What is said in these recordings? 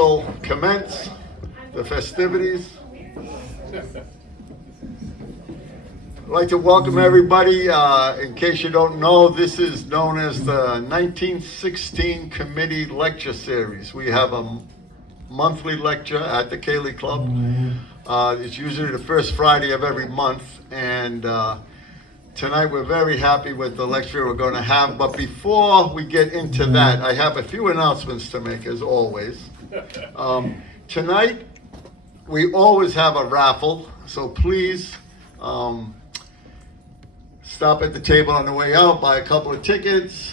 will commence the festivities. I'd like to welcome everybody. In case you don't know, this is known as the 1916 Committee Lecture Series. We have a monthly lecture at the Cayley Club. It's usually the first Friday of every month, and tonight we're very happy with the lecture we're going to have. But before we get into that, I have a few announcements to make, as always. Tonight, we always have a raffle, so please stop at the table on the way out, buy a couple of tickets.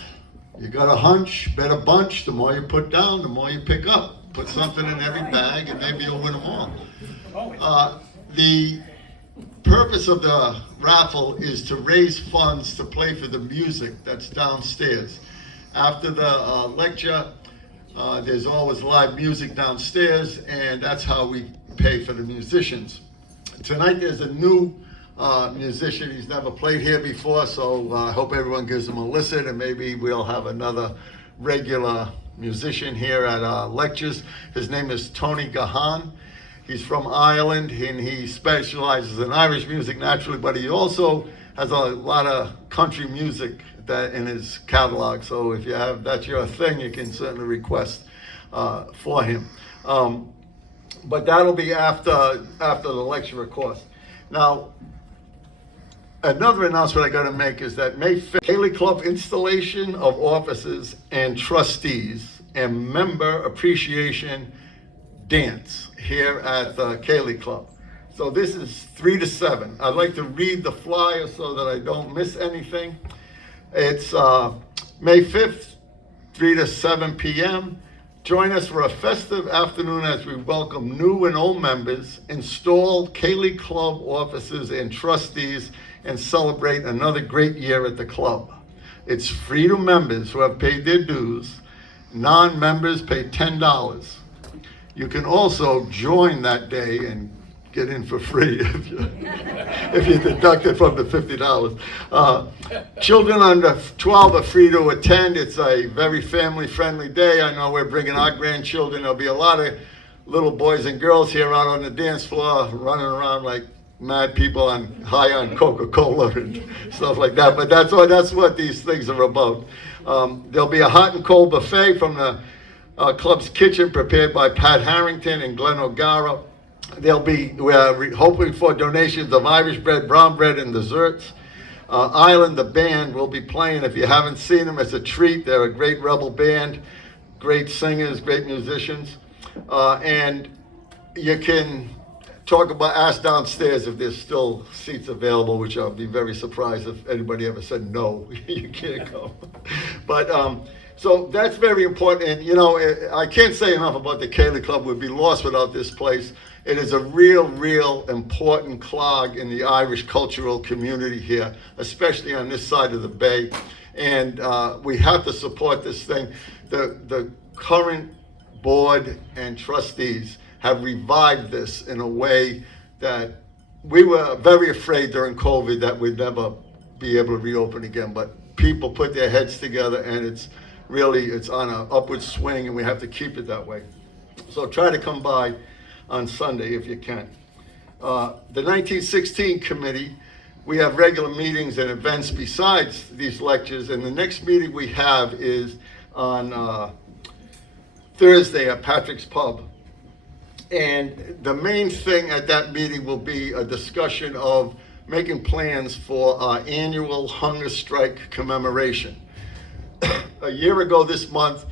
You got a hunch, bet a bunch. The more you put down, the more you pick up. Put something in every bag, and maybe you'll win them all. The purpose of the raffle is to raise funds to play for the music that's downstairs. After the lecture, there's always live music downstairs, and that's how we pay for the musicians. Tonight there's a new musician. He's never played here before, so I hope everyone gives him a listen, and maybe we'll have another regular musician here at our lectures. His name is Tony Gahan. He's from Ireland, and he specializes in Irish music naturally, but he also has a lot of country music that in his catalog. So if you have that's your thing, you can certainly request for him. But that'll be after the lecture, of course. Now, another announcement I got to make is that May 5th, Cayley Club installation of offices and trustees and member appreciation dance here at the Cayley Club. So this is 3 to 7. I'd like to read the flyer so that I don't miss anything. It's May 5th, 3 to 7 p.m. Join us for a festive afternoon as we welcome new and old members, install Cayley Club offices and trustees, and celebrate another great year at the club. It's free to members who have paid their dues. Non-members pay $10. You can also join that day and get in for free if you deduct it from the $50. Children under 12 are free to attend. It's a very family-friendly day. I know we're bringing our grandchildren. There'll be a lot of little boys and girls here out on the dance floor running around like mad people high on Coca-Cola and stuff like that. But that's what these things are about. There'll be a hot and cold buffet from the club's kitchen prepared by Pat Harrington and Glenn O'Gara. We're hoping for donations of Irish bread, brown bread, and desserts. Island, the band, will be playing. If you haven't seen them, it's a treat. They're a great rebel band, great singers, great musicians. And you can ask downstairs if there's still seats available, which I'll be very surprised if anybody ever said no, you can't come. But so that's very important. And, you know, I can't say enough about the Cayley Club. We'd be lost without this place. It is a real important clog in the Irish cultural community here, especially on this side of the bay. And we have to support this thing. The current board and trustees have revived this in a way that we were very afraid during COVID that we'd never be able to reopen again. But people put their heads together, and it's on an upward swing, and we have to keep it that way. So try to come by on Sunday if you can. The 1916 committee, we have regular meetings and events besides these lectures, and the next meeting we have is on Thursday at Patrick's Pub. And the main thing at that meeting will be a discussion of making plans for our annual hunger strike commemoration. A year ago this month,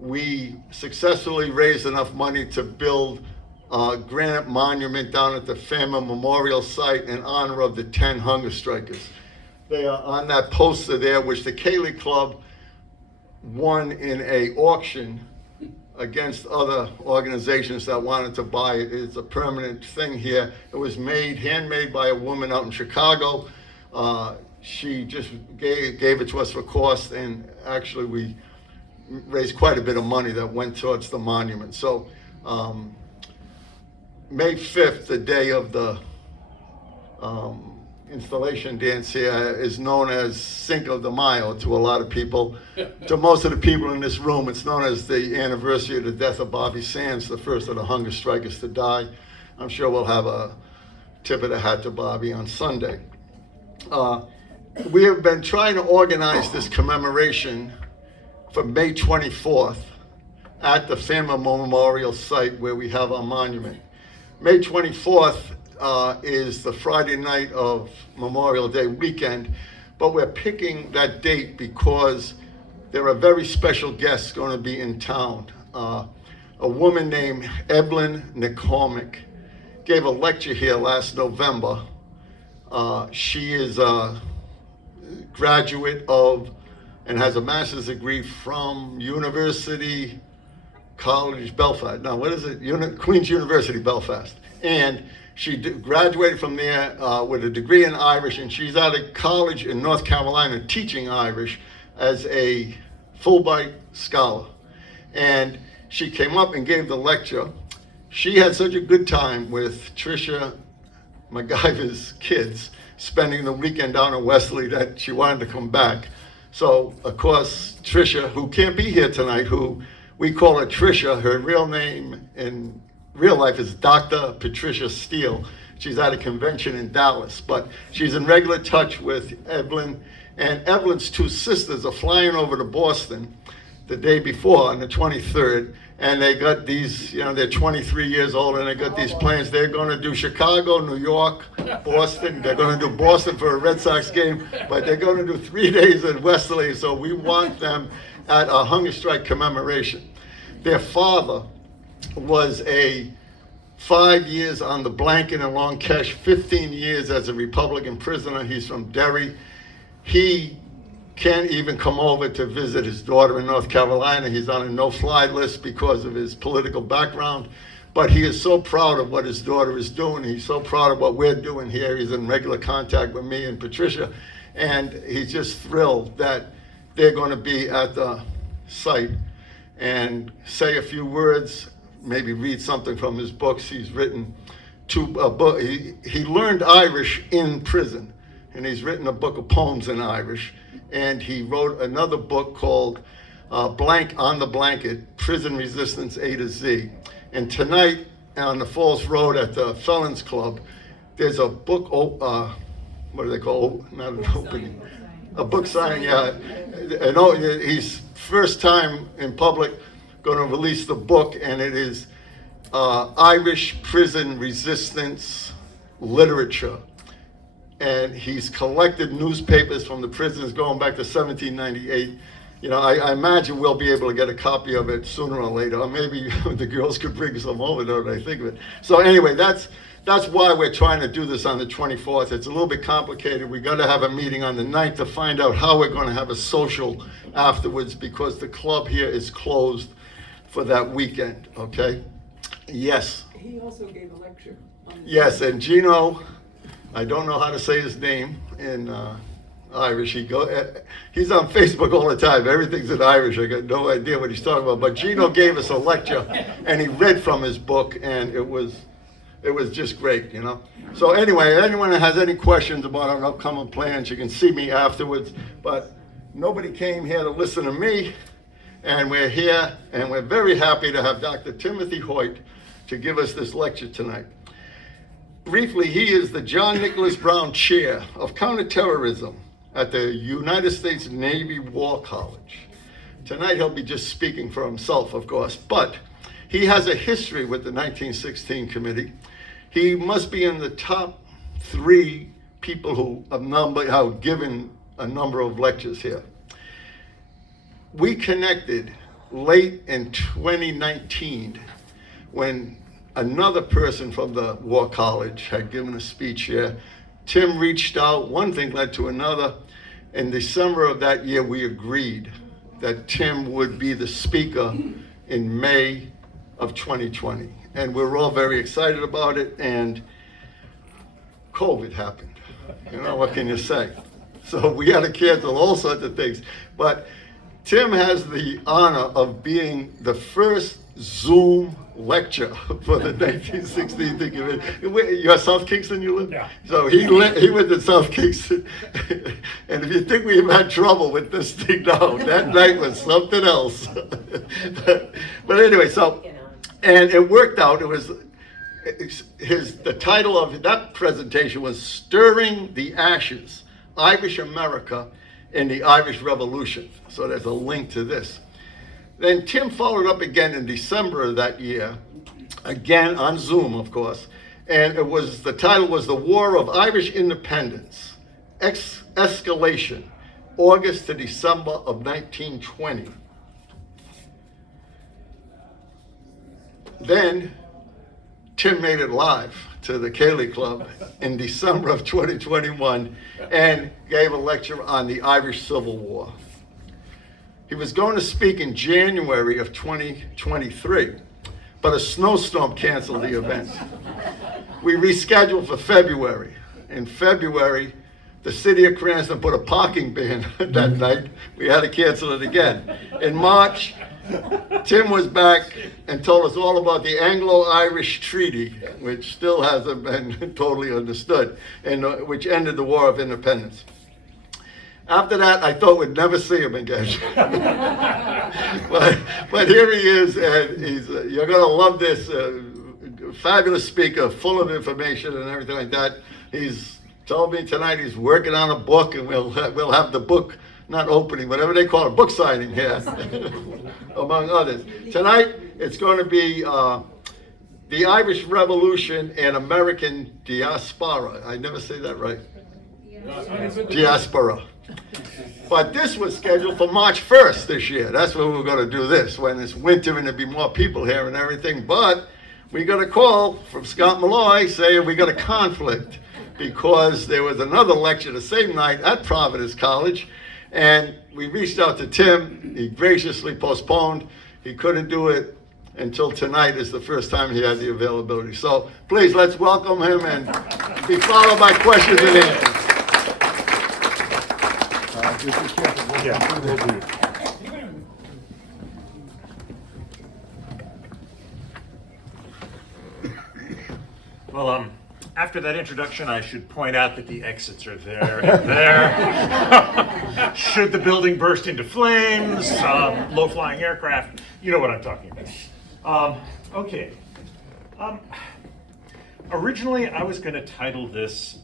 we successfully raised enough money to build a granite monument down at the Famine Memorial Site in honor of the 10 hunger strikers. They are on that poster there, which the Cayley Club won in an auction against other organizations that wanted to buy it. It's a permanent thing here. It was handmade by a woman out in Chicago. She just gave it to us for cost, and actually we raised quite a bit of money that went towards the monument. So May 5th, the day of the installation dance here is known as Cinco de Mayo to a lot of people. To most of the people in this room, it's known as the anniversary of the death of Bobby Sands, the first of the hunger strikers to die. I'm sure we'll have a tip of the hat to Bobby on Sunday. We have been trying to organize this commemoration for May 24th at the Family Memorial Site where we have our monument. May 24th is the Friday night of Memorial Day weekend, but we're picking that date because there are very special guests going to be in town. A woman named Evelyn McCormick gave a lecture here last November. She is a graduate of and has a master's degree from University College Belfast. No, what is it? Queen's University Belfast. And she graduated from there with a degree in Irish, and she's at a college in North Carolina teaching Irish as a Fulbright scholar. And she came up and gave the lecture. She had such a good time with Tricia MacGyver's kids spending the weekend down in Wesley that she wanted to come back. So, of course, Tricia, who can't be here tonight, who we call her Tricia, her real name in real life is Dr. Patricia Steele. She's at a convention in Dallas, but she's in regular touch with Evelyn, and Evelyn's two sisters are flying over to Boston the day before on the 23rd, and they got these, they're 23 years old, and they got these plans. They're going to do Chicago, New York, Boston. They're going to do Boston for a Red Sox game, but they're going to do 3 days in Wesley, so we want them at a hunger strike commemoration. Their father was 5 years on the blanket in Long Kesh, 15 years as a Republican prisoner. He's from Derry. He can't even come over to visit his daughter in North Carolina. He's on a no-fly list because of his political background. But he is so proud of what his daughter is doing. He's so proud of what we're doing here. He's in regular contact with me and Patricia. And he's just thrilled that they're going to be at the site and say a few words, maybe read something from his books. He's written a book. He learned Irish in prison, and he's written a book of poems in Irish. And he wrote another book called Blank on the Blanket, Prison Resistance A to Z. And tonight on the Falls Road at the Felons Club, there's a book, what do they call, not an opening, a book signing, yeah. And he's first time in public going to release the book, and it is Irish Prison Resistance Literature. And he's collected newspapers from the prisons going back to 1798. I imagine we'll be able to get a copy of it sooner or later, or maybe the girls could bring some over there, I think of it. So anyway, that's why we're trying to do this on the 24th. It's a little bit complicated. We got to have a meeting on the 9th to find out how we're going to have a social afterwards, because the club here is closed for that weekend, okay? Yes? He also gave a lecture. Yes, and Gino, I don't know how to say his name in Irish. He's on Facebook all the time. Everything's in Irish. I got no idea what he's talking about. But Gino gave us a lecture, and he read from his book, and it was just great, So anyway, anyone that has any questions about our upcoming plans, you can see me afterwards. But nobody came here to listen to me, and we're here, and we're very happy to have Dr. Timothy Hoyt to give us this lecture tonight. Briefly, he is the John Nicholas Brown Chair of Counterterrorism at the United States Navy War College. Tonight he'll be just speaking for himself, of course, but he has a history with the 1916 Committee. He must be in the top 3 people who have given a number of lectures here. We connected late in 2019 when another person from the War College had given a speech here. Tim reached out, one thing led to another. In December of that year, we agreed that Tim would be the speaker in May of 2020. And we're all very excited about it, and COVID happened. What can you say? So we had to cancel all sorts of things. But Tim has the honor of being the first Zoom lecture for the 1916 thing. You're South Kingston, you live? Yeah. So he went to South Kingston. And if you think we've had trouble with this thing now, that night was something else. But anyway, and it worked out. It was the title of that presentation was Stirring the Ashes, Irish America and the Irish Revolution. So there's a link to this. Then Tim followed up again in December of that year, again on Zoom, of course, and the title was The War of Irish Independence, Escalation, August to December of 1920. Then Tim made it live to the Cayley Club in December of 2021 and gave a lecture on the Irish Civil War. He was going to speak in January of 2023, but a snowstorm canceled the event. We rescheduled for February. In February, the city of Cranston put a parking ban that night. We had to cancel it again. In March, Tim was back and told us all about the Anglo-Irish Treaty, which still hasn't been totally understood, and which ended the War of Independence. After that, I thought we'd never see him again. but here he is, and you're going to love this fabulous speaker, full of information and everything like that. He's told me tonight he's working on a book, and we'll have the book, not opening, whatever they call it, book signing here, among others. Tonight, it's going to be the Irish Revolution and American Diaspora. I never say that right. Diaspora. But this was scheduled for March 1st this year. That's when we were going to do this, when it's winter and there'd be more people here and everything. But we got a call from Scott Malloy saying we got a conflict because there was another lecture the same night at Providence College. And we reached out to Tim. He graciously postponed. He couldn't do it until tonight is the first time he had the availability. So please, let's welcome him and be followed by questions and answers. Well, after that introduction, I should point out that the exits are there and there. Should the building burst into flames, low-flying aircraft, you know what I'm talking about. Okay. Originally, I was going to title this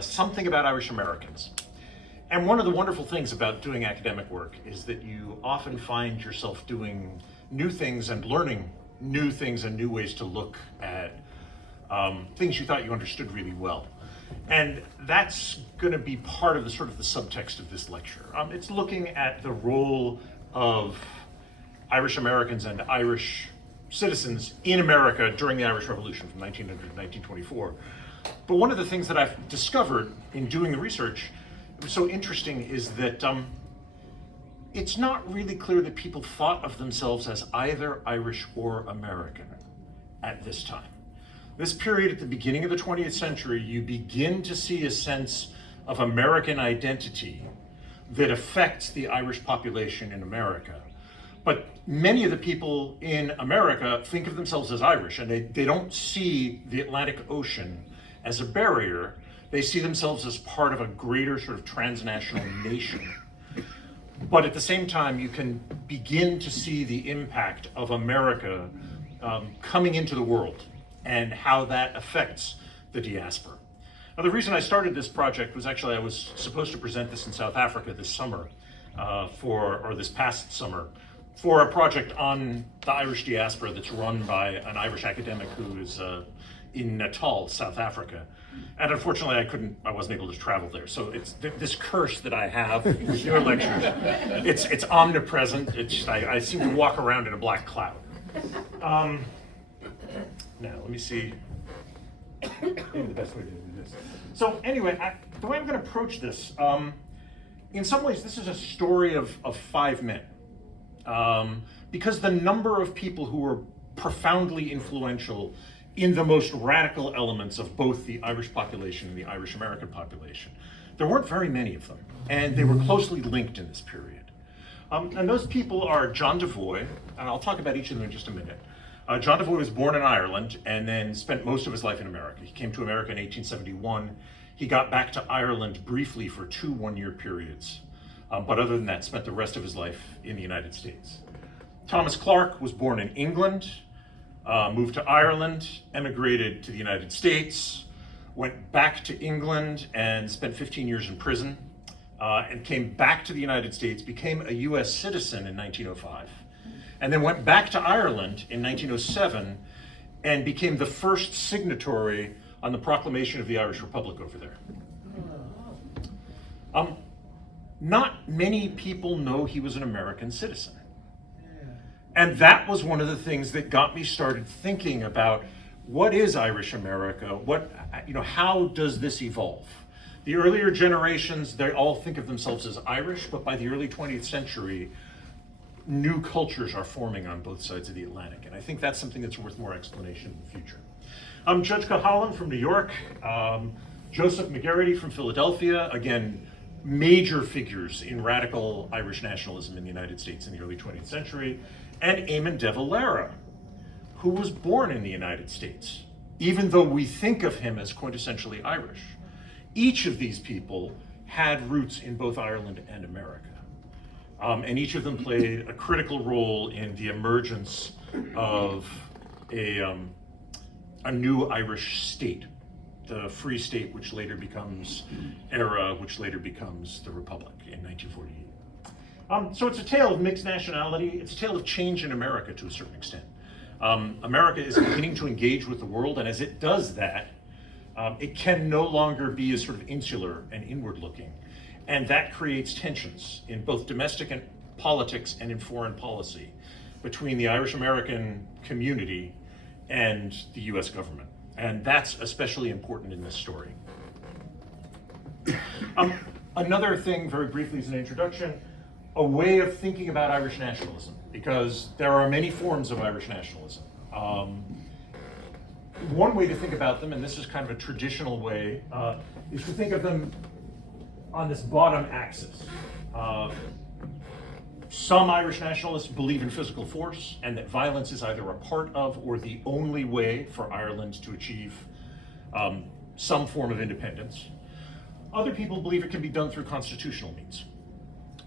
something about Irish Americans. And one of the wonderful things about doing academic work is that you often find yourself doing new things and learning new things and new ways to look at things you thought you understood really well. And that's going to be part of the sort of the subtext of this lecture. It's looking at the role of Irish Americans and Irish citizens in America during the Irish Revolution from 1900 to 1924. But one of the things that I've discovered in doing the research that was so interesting is that it's not really clear that people thought of themselves as either Irish or American at this time. This period at the beginning of the 20th century, you begin to see a sense of American identity that affects the Irish population in America. But many of the people in America think of themselves as Irish, and they don't see the Atlantic Ocean as a barrier. They see themselves as part of a greater sort of transnational nation. But at the same time, you can begin to see the impact of America coming into the world and how that affects the diaspora. Now, the reason I started this project was actually I was supposed to present this in South Africa this summer, this past summer, for a project on the Irish diaspora that's run by an Irish academic who is in Natal, South Africa. And unfortunately, I wasn't able to travel there. So it's this curse that I have with your lectures. It's omnipresent. I seem to walk around in a black cloud. Now, let me see. Maybe the best way to do this. So anyway, the way I'm going to approach this, in some ways, this is a story of 5 men. Because the number of people who were profoundly influential in the most radical elements of both the Irish population and the Irish American population, there weren't very many of them, and they were closely linked in this period. And those people are John Devoy, and I'll talk about each of them in just a minute. John Devoy was born in Ireland and then spent most of his life in America. He came to America in 1871. He got back to Ireland briefly for 2 one-year periods. But other than that, spent the rest of his life in the United States. Thomas Clark was born in England, moved to Ireland, emigrated to the United States, went back to England and spent 15 years in prison, and came back to the United States, became a US citizen in 1905, and then went back to Ireland in 1907 and became the first signatory on the proclamation of the Irish Republic over there. Not many people know he was an American citizen. And that was one of the things that got me started thinking about what is Irish America? How does this evolve? The earlier generations, they all think of themselves as Irish, but by the early 20th century, new cultures are forming on both sides of the Atlantic. And I think that's something that's worth more explanation in the future. Judge Cahalan from New York, Joseph McGarity from Philadelphia, again, major figures in radical Irish nationalism in the United States in the early 20th century, and Eamon de Valera, who was born in the United States, even though we think of him as quintessentially Irish. Each of these people had roots in both Ireland and America. And each of them played a critical role in the emergence of a new Irish state, the Free State, which later becomes ERA, which later becomes the Republic in 1948. So it's a tale of mixed nationality. It's a tale of change in America to a certain extent. America is beginning to engage with the world, and as it does that, it can no longer be as sort of insular and inward-looking. And that creates tensions in both domestic and politics and in foreign policy between the Irish-American community and the US government. And that's especially important in this story. Another thing, very briefly as an introduction, a way of thinking about Irish nationalism, because there are many forms of Irish nationalism. One way to think about them, and this is kind of a traditional way, is to think of them on this bottom axis. Some Irish nationalists believe in physical force and that violence is either a part of or the only way for Ireland to achieve some form of independence. Other people believe it can be done through constitutional means,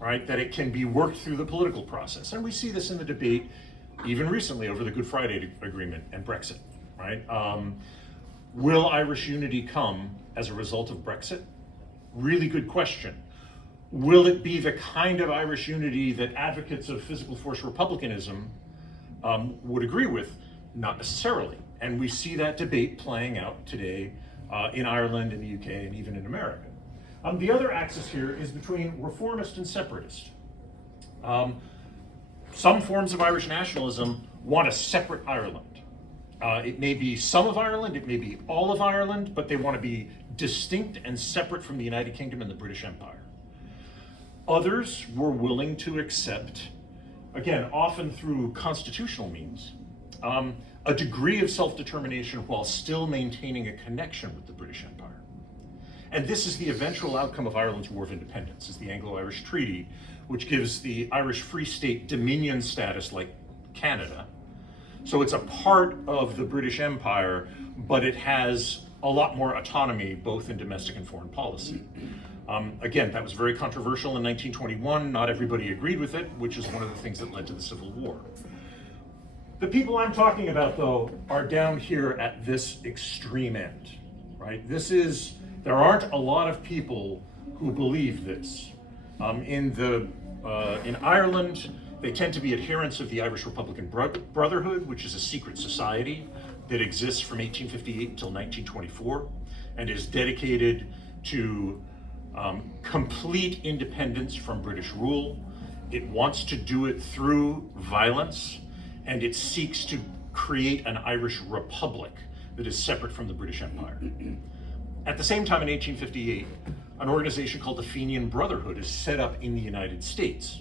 right? That it can be worked through the political process. And we see this in the debate even recently over the Good Friday Agreement and Brexit, right? Will Irish unity come as a result of Brexit? Really good question. Will it be the kind of Irish unity that advocates of physical force republicanism would agree with? Not necessarily. And we see that debate playing out today in Ireland, in the UK, and even in America. The other axis here is between reformist and separatist. Some forms of Irish nationalism want a separate Ireland. It may be some of Ireland, it may be all of Ireland, but they want to be distinct and separate from the United Kingdom and the British Empire. Others were willing to accept, again, often through constitutional means, a degree of self-determination while still maintaining a connection with the British Empire. And this is the eventual outcome of Ireland's War of Independence, is the Anglo-Irish Treaty, which gives the Irish Free State dominion status like Canada. So it's a part of the British Empire, but it has a lot more autonomy, both in domestic and foreign policy. Again, that was very controversial in 1921. Not everybody agreed with it, which is one of the things that led to the Civil War. The people I'm talking about, though, are down here at this extreme end, right? There aren't a lot of people who believe this. In Ireland, they tend to be adherents of the Irish Republican Brotherhood, which is a secret society that exists from 1858 until 1924 and is dedicated to complete independence from British rule. It wants to do it through violence, and it seeks to create an Irish republic that is separate from the British Empire. At the same time, in 1858, an organization called the Fenian Brotherhood is set up in the United States,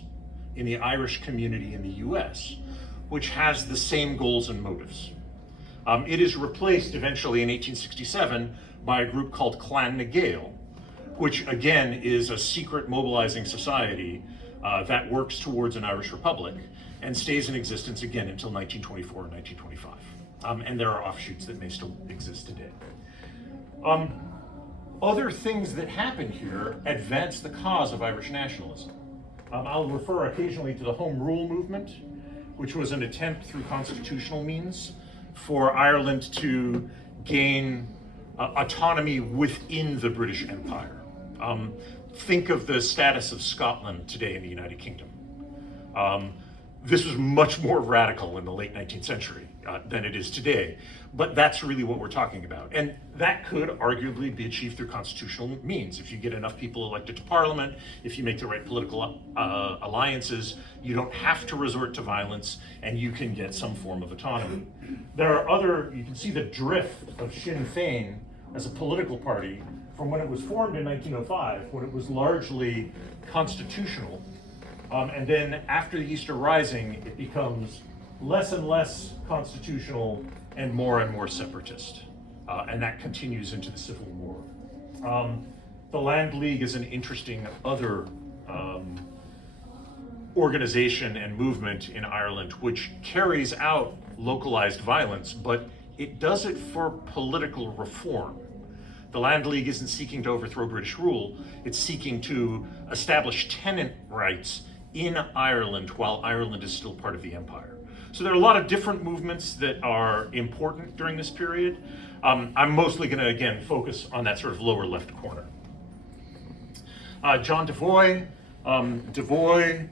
in the Irish community in the US, which has the same goals and motives. It is replaced eventually in 1867 by a group called Clan na Gael, which again is a secret mobilizing society that works towards an Irish Republic and stays in existence again until 1924 and 1925. And there are offshoots that may still exist today. Other things that happen here advance the cause of Irish nationalism. I'll refer occasionally to the Home Rule movement, which was an attempt through constitutional means for Ireland to gain autonomy within the British Empire. Think of the status of Scotland today in the United Kingdom. This was much more radical in the late 19th century than it is today, but that's really what we're talking about. And that could arguably be achieved through constitutional means. If you get enough people elected to parliament, if you make the right political alliances, you don't have to resort to violence, and you can get some form of autonomy. There are other, you can see the drift of Sinn Féin as a political party from when it was formed in 1905, when it was largely constitutional. And then after the Easter Rising, it becomes less and less constitutional and more separatist. And that continues into the Civil War. The Land League is an interesting other organization and movement in Ireland, which carries out localized violence, but it does it for political reform. The Land League isn't seeking to overthrow British rule, it's seeking to establish tenant rights in Ireland while Ireland is still part of the empire. So there are a lot of different movements that are important during this period. I'm mostly going to, again, focus on that sort of lower left corner. John Devoy. Devoy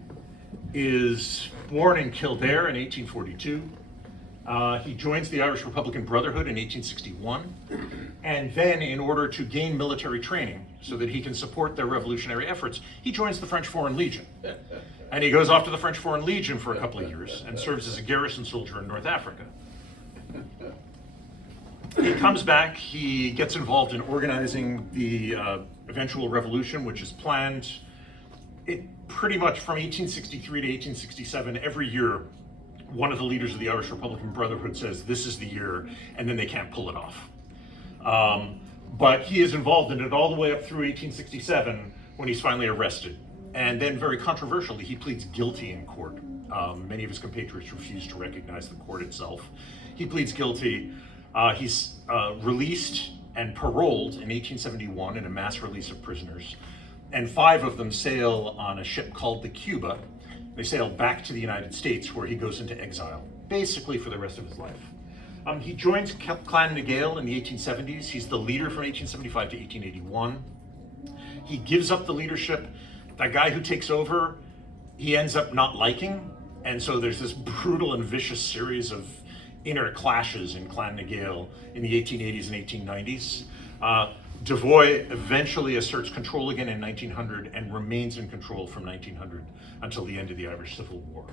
is born in Kildare in 1842. He joins the Irish Republican Brotherhood in 1861, and then in order to gain military training so that he can support their revolutionary efforts, he joins the French Foreign Legion. And he goes off to the French Foreign Legion for a couple of years and serves as a garrison soldier in North Africa. He comes back, he gets involved in organizing the eventual revolution, which is planned pretty much from 1863 to 1867. Every year, one of the leaders of the Irish Republican Brotherhood says, this is the year, and then they can't pull it off. But he is involved in it all the way up through 1867 when he's finally arrested. And then very controversially, he pleads guilty in court. Many of his compatriots refuse to recognize the court itself. He pleads guilty. He's released and paroled in 1871 in a mass release of prisoners. And 5 of them sail on a ship called the Cuba. They sail back to the United States, where he goes into exile, basically for the rest of his life. He joins Clan na Gael in the 1870s. He's the leader from 1875 to 1881. He gives up the leadership. That guy who takes over, he ends up not liking. And so there's this brutal and vicious series of inner clashes in Clan na Gael in the 1880s and 1890s. Devoy eventually asserts control again in 1900 and remains in control from 1900 until the end of the Irish Civil War.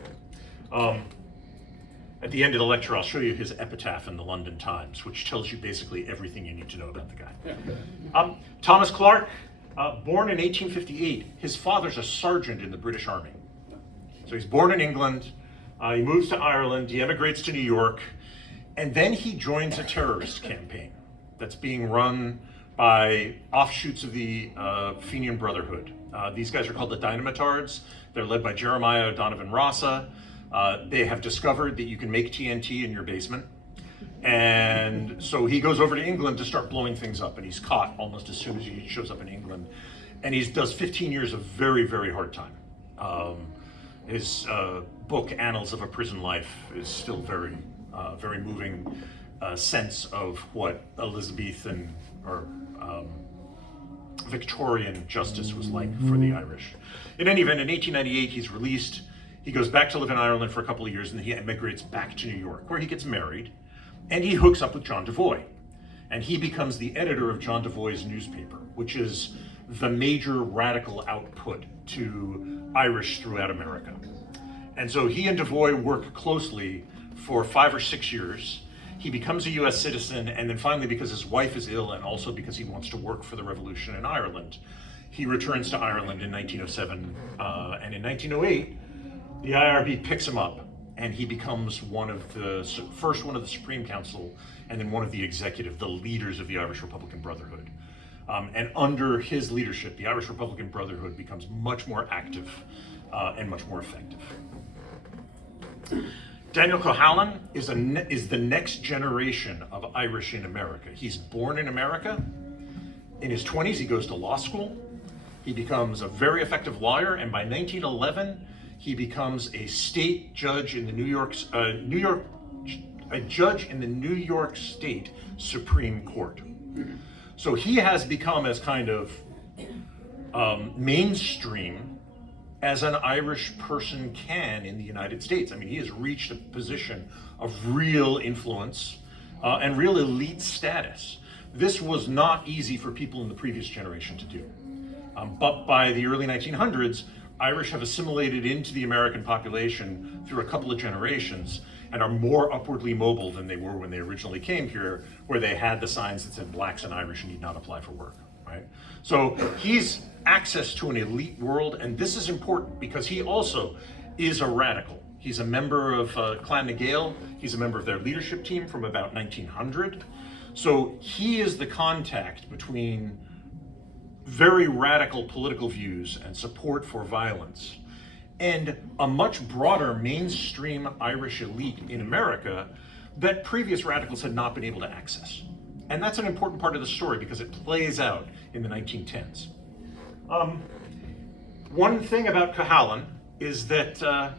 At the end of the lecture, I'll show you his epitaph in the London Times, which tells you basically everything you need to know about the guy. Thomas Clark, born in 1858. His father's a sergeant in the British Army. So he's born in England, he moves to Ireland, he emigrates to New York, and then he joins a terrorist campaign that's being run by offshoots of the Fenian Brotherhood. These guys are called the Dynamitards. They're led by Jeremiah Donovan Rossa. They have discovered that you can make TNT in your basement. And so he goes over to England to start blowing things up, and he's caught almost as soon as he shows up in England. And he does 15 years of very, very hard time. His book, Annals of a Prison Life, is still very, very moving sense of what Elizabethan or Victorian justice was like for the Irish. In any event, in 1898, he's released. He goes back to live in Ireland for a couple of years, and then he emigrates back to New York, where he gets married, and he hooks up with John Devoy. And he becomes the editor of John Devoy's newspaper, which is the major radical output to Irish throughout America. And so he and Devoy work closely for 5 or 6 years. He becomes a US citizen, and then finally, because his wife is ill and also because he wants to work for the revolution in Ireland, he returns to Ireland in 1907. And in 1908, the IRB picks him up, and he becomes first one of the Supreme Council, and then one of the executive, the leaders of the Irish Republican Brotherhood. And under his leadership, the Irish Republican Brotherhood becomes much more active. and much more effective. Daniel Cohalan is the next generation of Irish in America. He's born in America. In his 20s, he goes to law school. He becomes a very effective lawyer, and by 1911, he becomes a state judge in the a judge in the New York State Supreme Court. So he has become as kind of mainstream as an Irish person can in the United States. I mean, he has reached a position of real influence and real elite status. This was not easy for people in the previous generation to do. But by the early 1900s, Irish have assimilated into the American population through a couple of generations and are more upwardly mobile than they were when they originally came here, where they had the signs that said blacks and Irish need not apply for work, right? So he's access to an elite world, and this is important because he also is a radical. He's a member of Clan na Gael. He's a member of their leadership team from about 1900. So he is the contact between very radical political views and support for violence and a much broader mainstream Irish elite in America that previous radicals had not been able to access. And that's an important part of the story because it plays out in the 1910s. One thing about Cohalan is that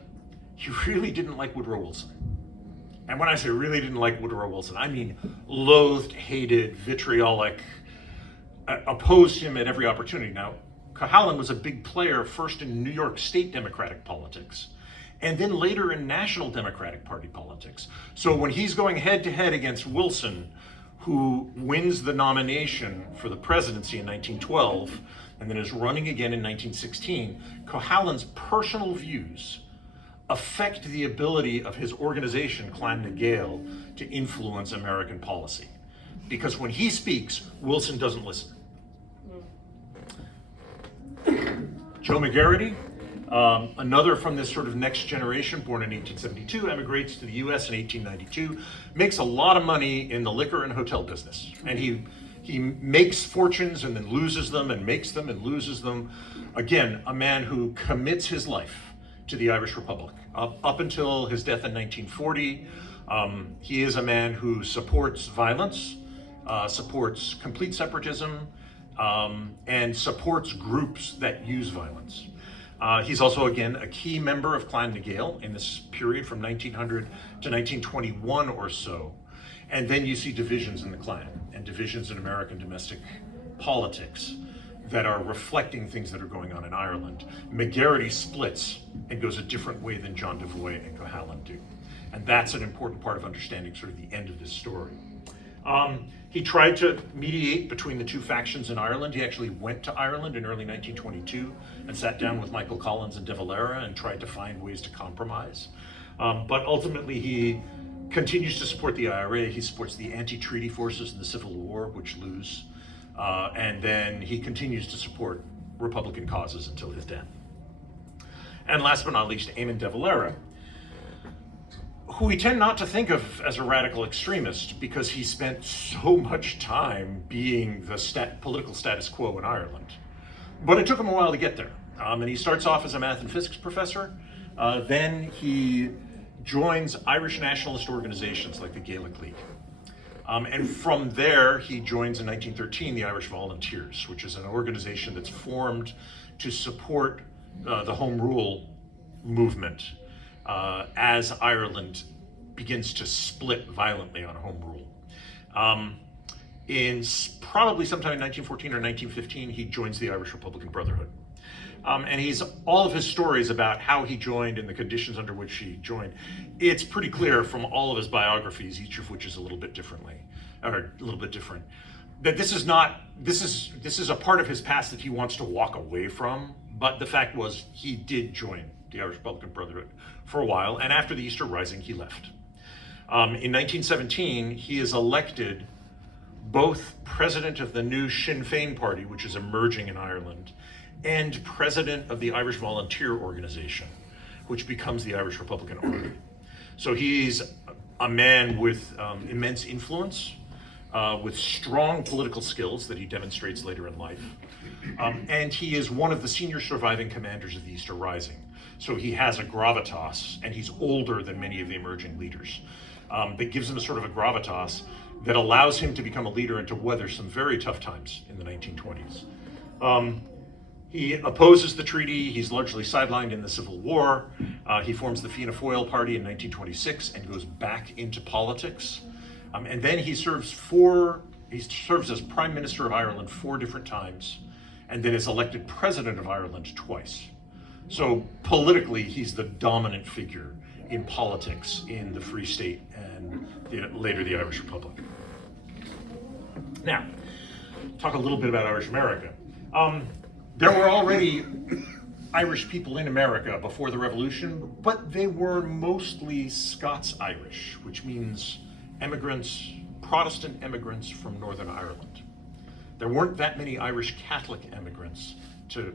he really didn't like Woodrow Wilson. And when I say really didn't like Woodrow Wilson, I mean loathed, hated, vitriolic, opposed him at every opportunity. Now, Cohalan was a big player first in New York State Democratic politics, and then later in National Democratic Party politics. So when he's going head to head against Wilson, who wins the nomination for the presidency in 1912, and then is running again in 1916, Cohalan's personal views affect the ability of his organization, Clan na Gael, to influence American policy. Because when he speaks, Wilson doesn't listen. Joe McGarity, another from this sort of next generation, born in 1872, emigrates to the US in 1892, makes a lot of money in the liquor and hotel business. And he makes fortunes and then loses them and makes them and loses them. Again, a man who commits his life to the Irish Republic. Up until his death in 1940, he is a man who supports violence, supports complete separatism, and supports groups that use violence. He's also, again, a key member of Clan na Gael in this period from 1900 to 1921 or so. And then you see divisions in the clan and divisions in American domestic politics that are reflecting things that are going on in Ireland. McGarity splits and goes a different way than John Devoy and Cohalan do. And that's an important part of understanding sort of the end of this story. He tried to mediate between the two factions in Ireland. He actually went to Ireland in early 1922 and sat down with Michael Collins and De Valera and tried to find ways to compromise. But ultimately he continues to support the IRA. He supports the anti-treaty forces in the Civil War, which lose. And then he continues to support Republican causes until his death. And last but not least, Eamon De Valera, who we tend not to think of as a radical extremist because he spent so much time being the political status quo in Ireland. But it took him a while to get there. And he starts off as a math and physics professor. Then he joins Irish nationalist organizations like the Gaelic League. And from there, he joins in 1913 the Irish Volunteers, which is an organization that's formed to support the Home Rule movement as Ireland begins to split violently on Home Rule. In probably sometime in 1914 or 1915, he joins the Irish Republican Brotherhood. And all of his stories about how he joined and the conditions under which he joined, it's pretty clear from all of his biographies, each of which is a little bit different, that this is a part of his past that he wants to walk away from. But the fact was, he did join the Irish Republican Brotherhood for a while, and after the Easter Rising, he left. In 1917, he is elected both president of the new Sinn Féin party, which is emerging in Ireland, and president of the Irish Volunteer Organization, which becomes the Irish Republican Army. So he's a man with immense influence, with strong political skills that he demonstrates later in life. And he is one of the senior surviving commanders of the Easter Rising. So he has a gravitas, and he's older than many of the emerging leaders. That gives him a sort of a gravitas that allows him to become a leader and to weather some very tough times in the 1920s. He opposes the treaty. He's largely sidelined in the Civil War. He forms the Fianna Fáil party in 1926 and goes back into politics. And then he serves as Prime Minister of Ireland 4 different times, and then is elected President of Ireland twice. So politically, he's the dominant figure in politics in the Free State and later the Irish Republic. Now, talk a little bit about Irish America. There were already Irish people in America before the Revolution, but they were mostly Scots-Irish, which means immigrants, Protestant immigrants from Northern Ireland. There weren't that many Irish Catholic immigrants to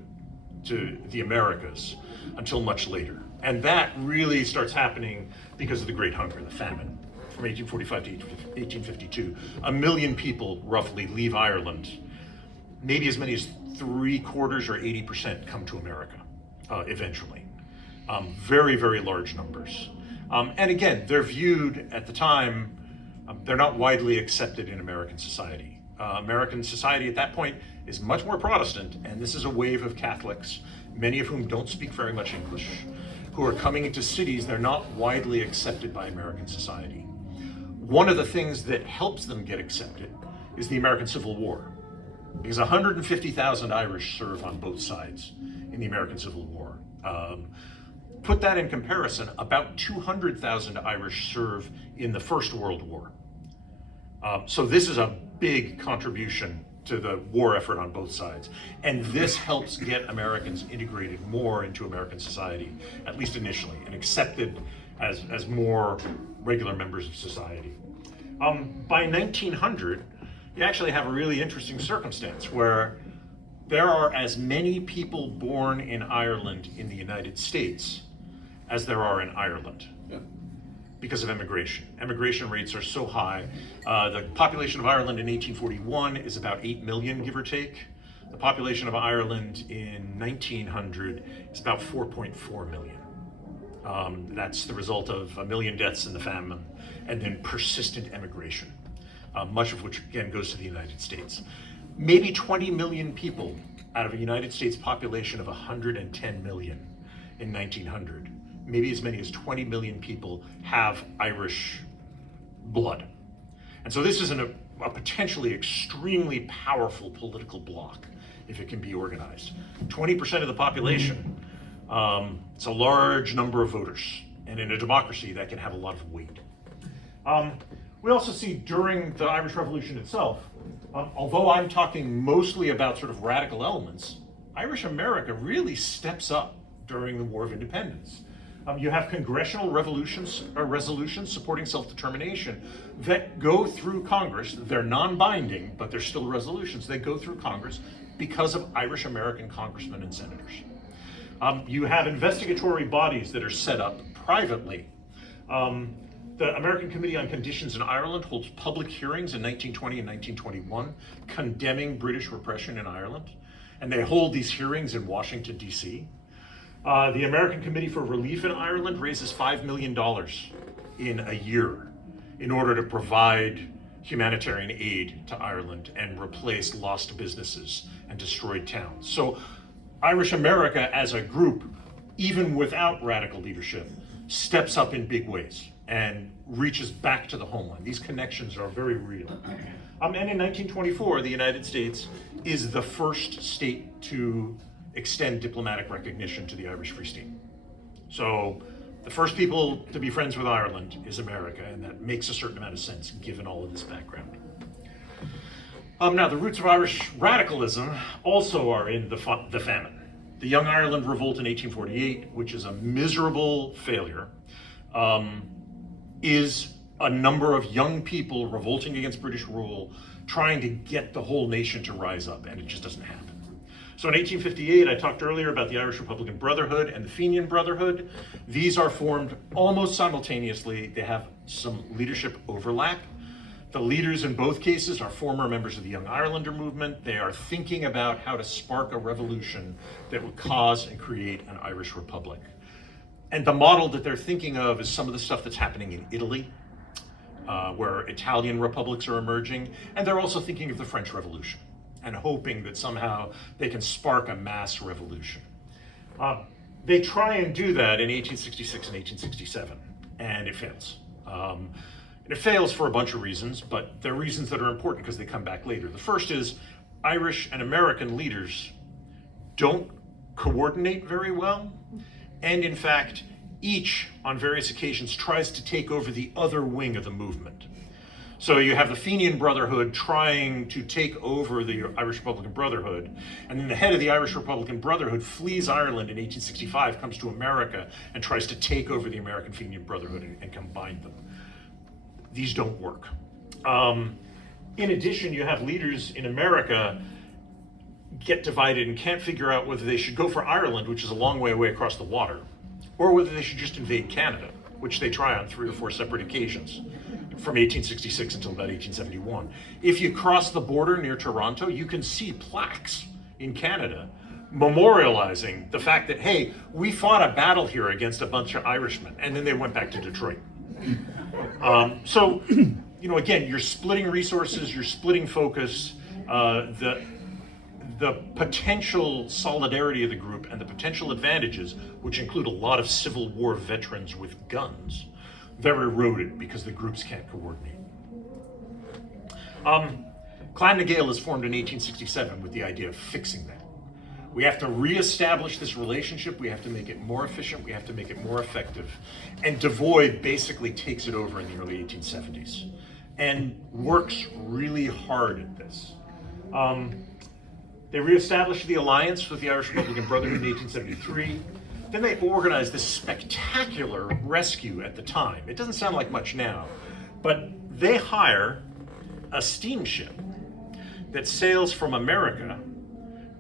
the Americas until much later. And that really starts happening because of the Great Hunger, the famine, from 1845 to 1852. 1 million people roughly leave Ireland. Maybe as many as 3/4 or 80% come to America eventually. Very, very large numbers. And again, they're viewed at the time, they're not widely accepted in American society. American society at that point is much more Protestant, and this is a wave of Catholics, many of whom don't speak very much English, who are coming into cities. They're not widely accepted by American society. One of the things that helps them get accepted is the American Civil War, because 150,000 Irish serve on both sides in the American Civil War. Put that in comparison, about 200,000 Irish serve in the First World War. So this is a big contribution to the war effort on both sides. And this helps get Americans integrated more into American society, at least initially, and accepted as more regular members of society. By 1900, you actually have a really interesting circumstance where there are as many people born in Ireland in the United States as there are in Ireland. Yeah. Because of immigration. Immigration rates are so high. The population of Ireland in 1841 is about 8 million, give or take. The population of Ireland in 1900 is about 4.4 million. That's the result of 1 million deaths in the famine and then persistent immigration, much of which again goes to the United States. Maybe 20 million people out of a United States population of 110 million in 1900. Maybe as many as 20 million people have Irish blood. And so this is a potentially extremely powerful political bloc if it can be organized. 20% of the population, it's a large number of voters. And in a democracy, that can have a lot of weight. We also see during the Irish Revolution itself, although I'm talking mostly about sort of radical elements, Irish America really steps up during the War of Independence. You have congressional resolutions supporting self-determination that go through Congress. They're non-binding, but they're still resolutions. They go through Congress because of Irish American congressmen and senators. You have investigatory bodies that are set up privately. The American Committee on Conditions in Ireland holds public hearings in 1920 and 1921 condemning British repression in Ireland, and they hold these hearings in Washington, D.C. The American Committee for Relief in Ireland raises $5 million in a year in order to provide humanitarian aid to Ireland and replace lost businesses and destroyed towns. So Irish America as a group, even without radical leadership, steps up in big ways and reaches back to the homeland. These connections are very real. And in 1924, the United States is the first state to extend diplomatic recognition to the Irish Free State. So the first people to be friends with Ireland is America, and that makes a certain amount of sense given all of this background. Now, the roots of Irish radicalism also are in the famine. The Young Ireland Revolt in 1848, which is a miserable failure, is a number of young people revolting against British rule, trying to get the whole nation to rise up, and it just doesn't happen. So in 1858, I talked earlier about the Irish Republican Brotherhood and the Fenian Brotherhood. These are formed almost simultaneously. They have some leadership overlap. The leaders in both cases are former members of the Young Irelander movement. They are thinking about how to spark a revolution that would cause and create an Irish republic. And the model that they're thinking of is some of the stuff that's happening in Italy, where Italian republics are emerging. And they're also thinking of the French Revolution and hoping that somehow they can spark a mass revolution. They try and do that in 1866 and 1867, and it fails. And it fails for a bunch of reasons, but they're reasons that are important because they come back later. The first is Irish and American leaders don't coordinate very well, and in fact, each, on various occasions, tries to take over the other wing of the movement. So you have the Fenian Brotherhood trying to take over the Irish Republican Brotherhood, and then the head of the Irish Republican Brotherhood flees Ireland in 1865, comes to America, and tries to take over the American Fenian Brotherhood and combine them. These don't work. In addition, you have leaders in America get divided and can't figure out whether they should go for Ireland, which is a long way away across the water, or whether they should just invade Canada, which they try on 3 or 4 separate occasions from 1866 until about 1871. If you cross the border near Toronto, you can see plaques in Canada memorializing the fact that, hey, we fought a battle here against a bunch of Irishmen, and then they went back to Detroit. So, again, you're splitting resources, you're splitting focus. The potential solidarity of the group and the potential advantages, which include a lot of Civil War veterans with guns, they're eroded because the groups can't coordinate. Clan na Gael is formed in 1867 with the idea of fixing that. We have to reestablish this relationship, we have to make it more efficient, we have to make it more effective. And Devoy basically takes it over in the early 1870s and works really hard at this. They reestablished the alliance with the Irish Republican Brotherhood in 1873. Then they organized this spectacular rescue at the time. It doesn't sound like much now, but they hire a steamship that sails from America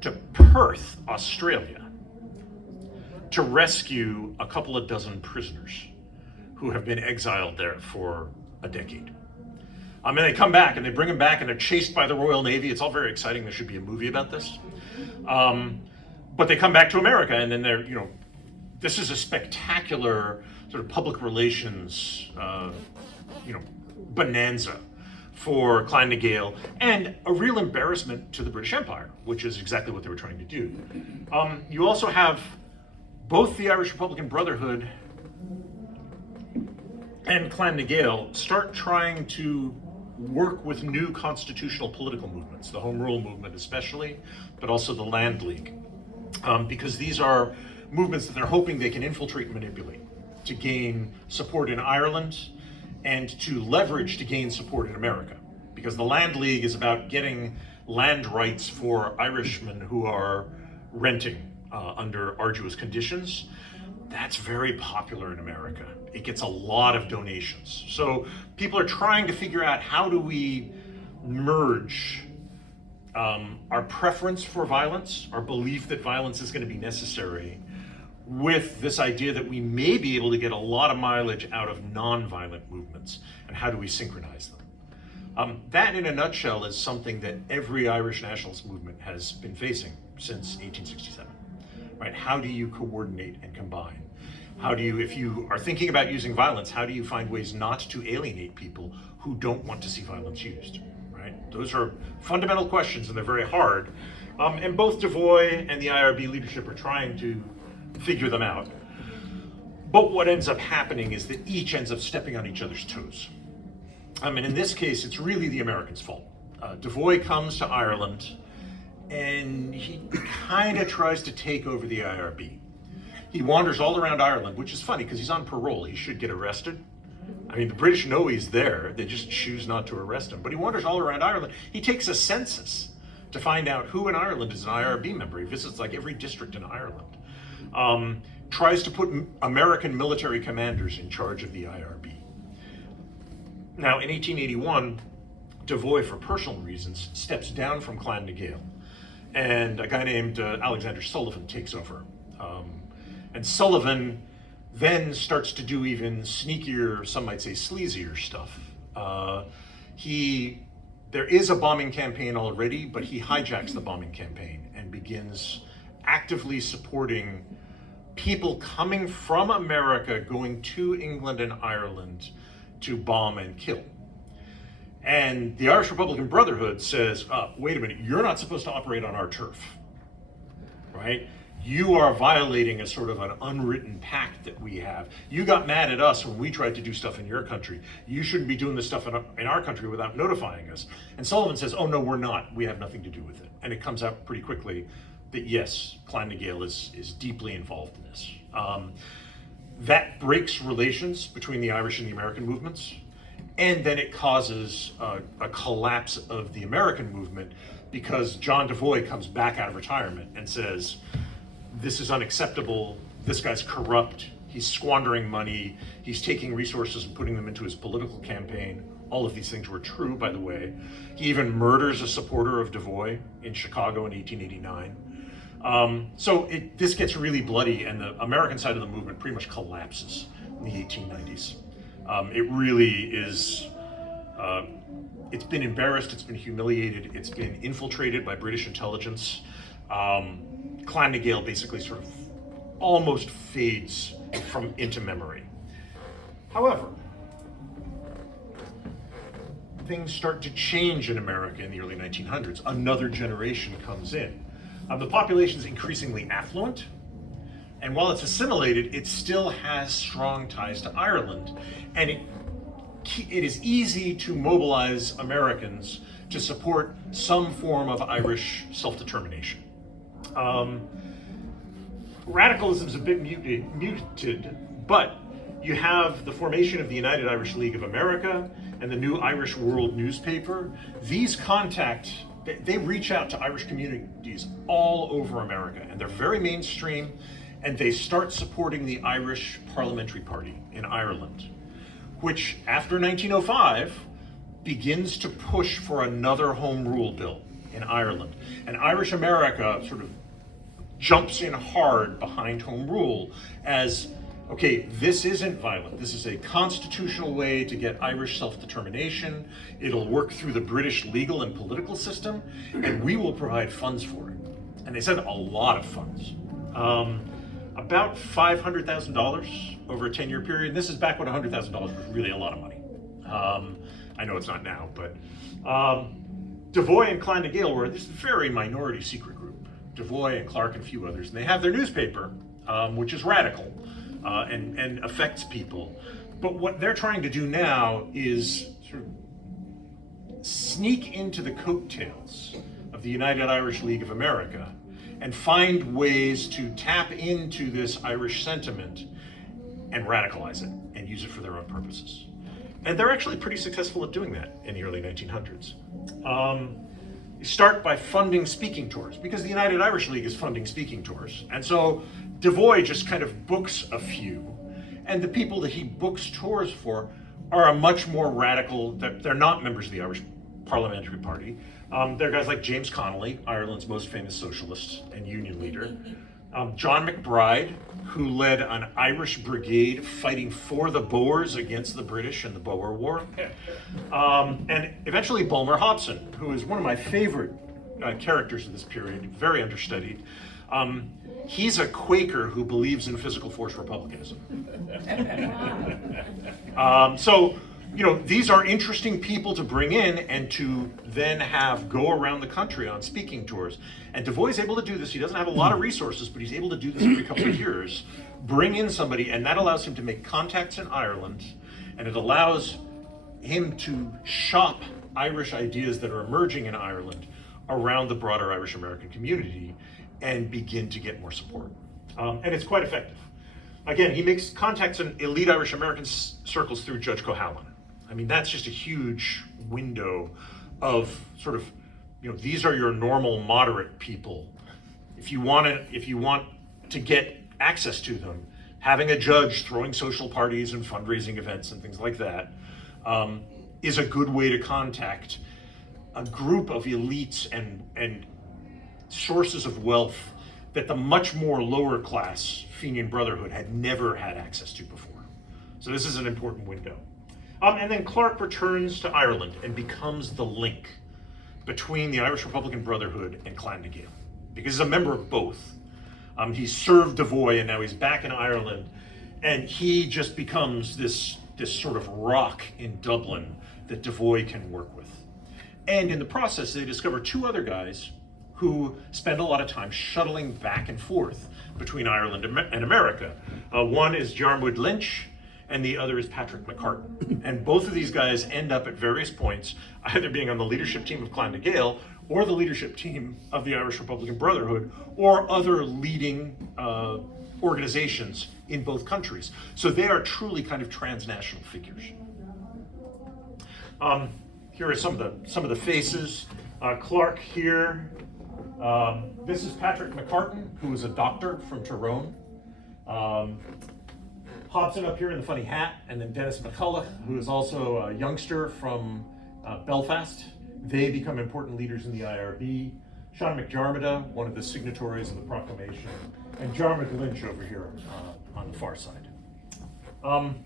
to Perth, Australia, to rescue a couple of dozen prisoners who have been exiled there for a decade. And they come back and they bring them back and they're chased by the Royal Navy. It's all very exciting. There should be a movie about this. But they come back to America and then they're, this is a spectacular sort of public relations, bonanza for Clan na Gael and a real embarrassment to the British Empire, which is exactly what they were trying to do. You also have both the Irish Republican Brotherhood and Clan na Gael start trying to work with new constitutional political movements, the Home Rule movement especially, but also the Land League, because these are movements that they're hoping they can infiltrate and manipulate to gain support in Ireland and to leverage to gain support in America. Because the Land League is about getting land rights for Irishmen who are renting under arduous conditions. That's very popular in America. It gets a lot of donations. So people are trying to figure out how do we merge our preference for violence, our belief that violence is going to be necessary, with this idea that we may be able to get a lot of mileage out of non-violent movements, and how do we synchronize them? That, in a nutshell, is something that every Irish nationalist movement has been facing since 1867. Right? How do you coordinate and combine? How do you, if you are thinking about using violence, how do you find ways not to alienate people who don't want to see violence used? Right? Those are fundamental questions, and they're very hard. And both Devoy and the IRB leadership are trying to figure them out. But what ends up happening is that each ends up stepping on each other's toes. And in this case, it's really the Americans' fault. Devoy comes to Ireland, and he kind of tries to take over the IRB. He wanders all around Ireland, which is funny because he's on parole. He should get arrested. The British know he's there. They just choose not to arrest him. But he wanders all around Ireland. He takes a census to find out who in Ireland is an IRB member. He visits like every district in Ireland. Tries to put American military commanders in charge of the IRB. Now, in 1881, Devoy, for personal reasons, steps down from Clan na Gael, and a guy named Alexander Sullivan takes over. And Sullivan then starts to do even sneakier, some might say sleazier stuff. There is a bombing campaign already, but he hijacks the bombing campaign and begins actively supporting people coming from America going to England and Ireland to bomb and kill. And the Irish Republican Brotherhood says, wait a minute, you're not supposed to operate on our turf, right? You are violating a sort of an unwritten pact that we have. You got mad at us when we tried to do stuff in your country. You shouldn't be doing this stuff in our country without notifying us. And Sullivan says, oh no, we're not. We have nothing to do with it. And it comes out pretty quickly that yes, Clan na Gael is deeply involved in this. That breaks relations between the Irish and the American movements. And then it causes a collapse of the American movement because John Devoy comes back out of retirement and says, this is unacceptable, this guy's corrupt, he's squandering money, he's taking resources and putting them into his political campaign. All of these things were true, by the way. He even murders a supporter of Devoy in Chicago in 1889. So this gets really bloody, and the American side of the movement pretty much collapses in the 1890s. It really is, it's been embarrassed, it's been humiliated, it's been infiltrated by British intelligence. Clan na Gael basically sort of almost fades into memory. However, things start to change in America in the early 1900s. Another generation comes in. The population is increasingly affluent, and while it's assimilated, it still has strong ties to Ireland, and it is easy to mobilize Americans to support some form of Irish self-determination. Radicalism is a bit muted, but you have the formation of the United Irish League of America and the New Irish World newspaper. These they reach out to Irish communities all over America, and they're very mainstream, and they start supporting the Irish Parliamentary Party in Ireland, which after 1905 begins to push for another home rule bill in Ireland. And Irish America sort of jumps in hard behind home rule as, okay, this isn't violent. This is a constitutional way to get Irish self-determination. It'll work through the British legal and political system, and we will provide funds for it. And they sent a lot of funds. About $500,000 over a 10-year period. And this is back when $100,000 was really a lot of money. I know it's not now, but Devoy and Clan na Gael were this very minority secret group. Devoy and Clark and a few others, and they have their newspaper, which is radical and affects people. But what they're trying to do now is sort of sneak into the coattails of the United Irish League of America and find ways to tap into this Irish sentiment and radicalize it and use it for their own purposes. And they're actually pretty successful at doing that in the early 1900s. You start by funding speaking tours, because the United Irish League is funding speaking tours. And so Devoy just kind of books a few, and the people that he books tours for are a much more radical, they're not members of the Irish Parliamentary Party. They're guys like James Connolly, Ireland's most famous socialist and union leader. John McBride, who led an Irish brigade fighting for the Boers against the British in the Boer War. And eventually Bulmer Hobson, who is one of my favorite characters of this period, very understudied. He's a Quaker who believes in physical force republicanism. So, you know, these are interesting people to bring in and to then have go around the country on speaking tours. And Devoy's able to do this. He doesn't have a lot of resources, but he's able to do this every couple of years, bring in somebody, and that allows him to make contacts in Ireland, and it allows him to shop Irish ideas that are emerging in Ireland around the broader Irish American community and begin to get more support. And it's quite effective. Again, he makes contacts in elite Irish American circles through Judge Cohalan. I mean, that's just a huge window of sort of, you know, these are your normal moderate people. If you want to get access to them, having a judge throwing social parties and fundraising events and things like that is a good way to contact a group of elites and sources of wealth that the much more lower class Fenian Brotherhood had never had access to before. So this is an important window. And then Clark returns to Ireland and becomes the link between the Irish Republican Brotherhood and Clan na Gael, because he's a member of both. He served Devoy, and now he's back in Ireland, and he just becomes this sort of rock in Dublin that Devoy can work with. And in the process, they discover two other guys who spend a lot of time shuttling back and forth between Ireland and America. One is Diarmuid Lynch, and the other is Patrick McCartan. And both of these guys end up at various points either being on the leadership team of Clan na Gael or the leadership team of the Irish Republican Brotherhood or other leading organizations in both countries. So they are truly kind of transnational figures. Here are some of the faces. Clark here. This is Patrick McCartan, who is a doctor from Tyrone. Hobson up here in the funny hat, and then Dennis McCulloch, who is also a youngster from Belfast. They become important leaders in the IRB. Sean McDiarmid, one of the signatories of the proclamation, and Diarmuid Lynch over here on the far side. From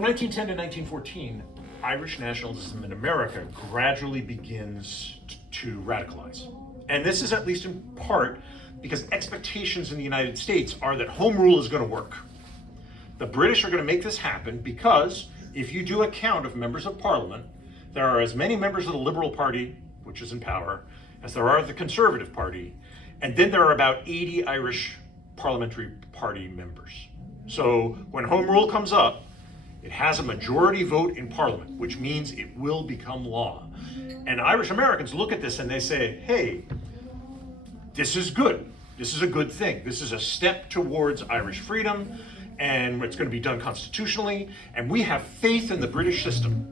1910 to 1914, Irish nationalism in America gradually begins to radicalize. And this is at least in part because expectations in the United States are that home rule is going to work. The British are going to make this happen because if you do a count of members of Parliament, there are as many members of the Liberal Party, which is in power, as there are of the Conservative Party, and then there are about 80 Irish Parliamentary Party members. So when home rule comes up, it has a majority vote in Parliament, which means it will become law. And Irish Americans look at this and they say, hey, this is good. This is a good thing. This is a step towards Irish freedom, and it's going to be done constitutionally, and we have faith in the British system.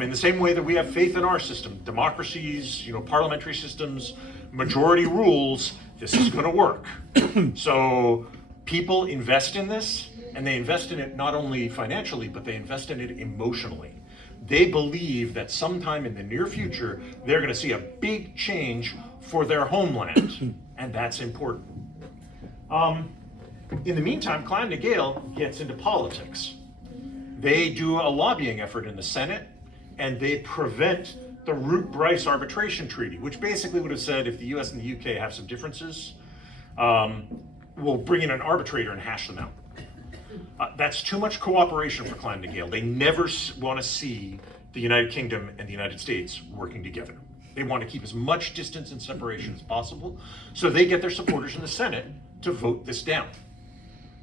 In the same way that we have faith in our system, democracies, parliamentary systems, majority rules, this is going to work. So people invest in this, and they invest in it not only financially, but they invest in it emotionally. They believe that sometime in the near future, they're going to see a big change for their homeland, and that's important. In the meantime, Clan na Gael gets into politics. They do a lobbying effort in the Senate, and they prevent the Root-Bryce Arbitration Treaty, which basically would have said if the US and the UK have some differences, we'll bring in an arbitrator and hash them out. That's too much cooperation for Clan na Gael. They never want to see the United Kingdom and the United States working together. They want to keep as much distance and separation as possible, so they get their supporters in the Senate to vote this down.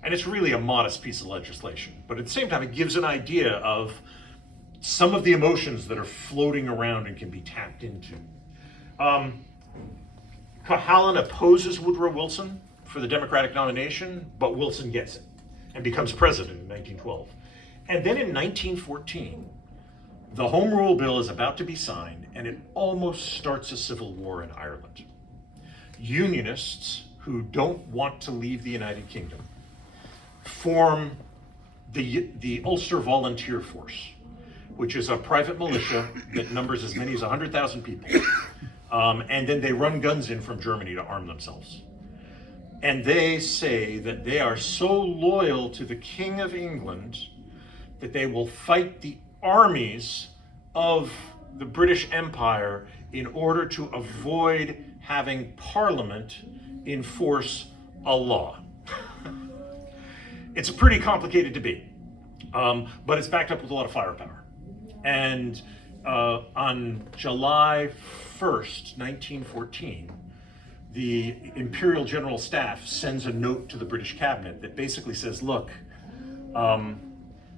And it's really a modest piece of legislation, but at the same time, it gives an idea of some of the emotions that are floating around and can be tapped into. Cahalan opposes Woodrow Wilson for the Democratic nomination, but Wilson gets it and becomes president in 1912. And then in 1914, the Home Rule Bill is about to be signed, and it almost starts a civil war in Ireland. Unionists who don't want to leave the United Kingdom form the Ulster Volunteer Force, which is a private militia that numbers as many as 100,000 people. And then they run guns in from Germany to arm themselves. And they say that they are so loyal to the King of England that they will fight the armies of the British Empire in order to avoid having Parliament enforce a law. It's a pretty complicated debate, but it's backed up with a lot of firepower. And on July 1st, 1914, the Imperial General Staff sends a note to the British cabinet that basically says, look,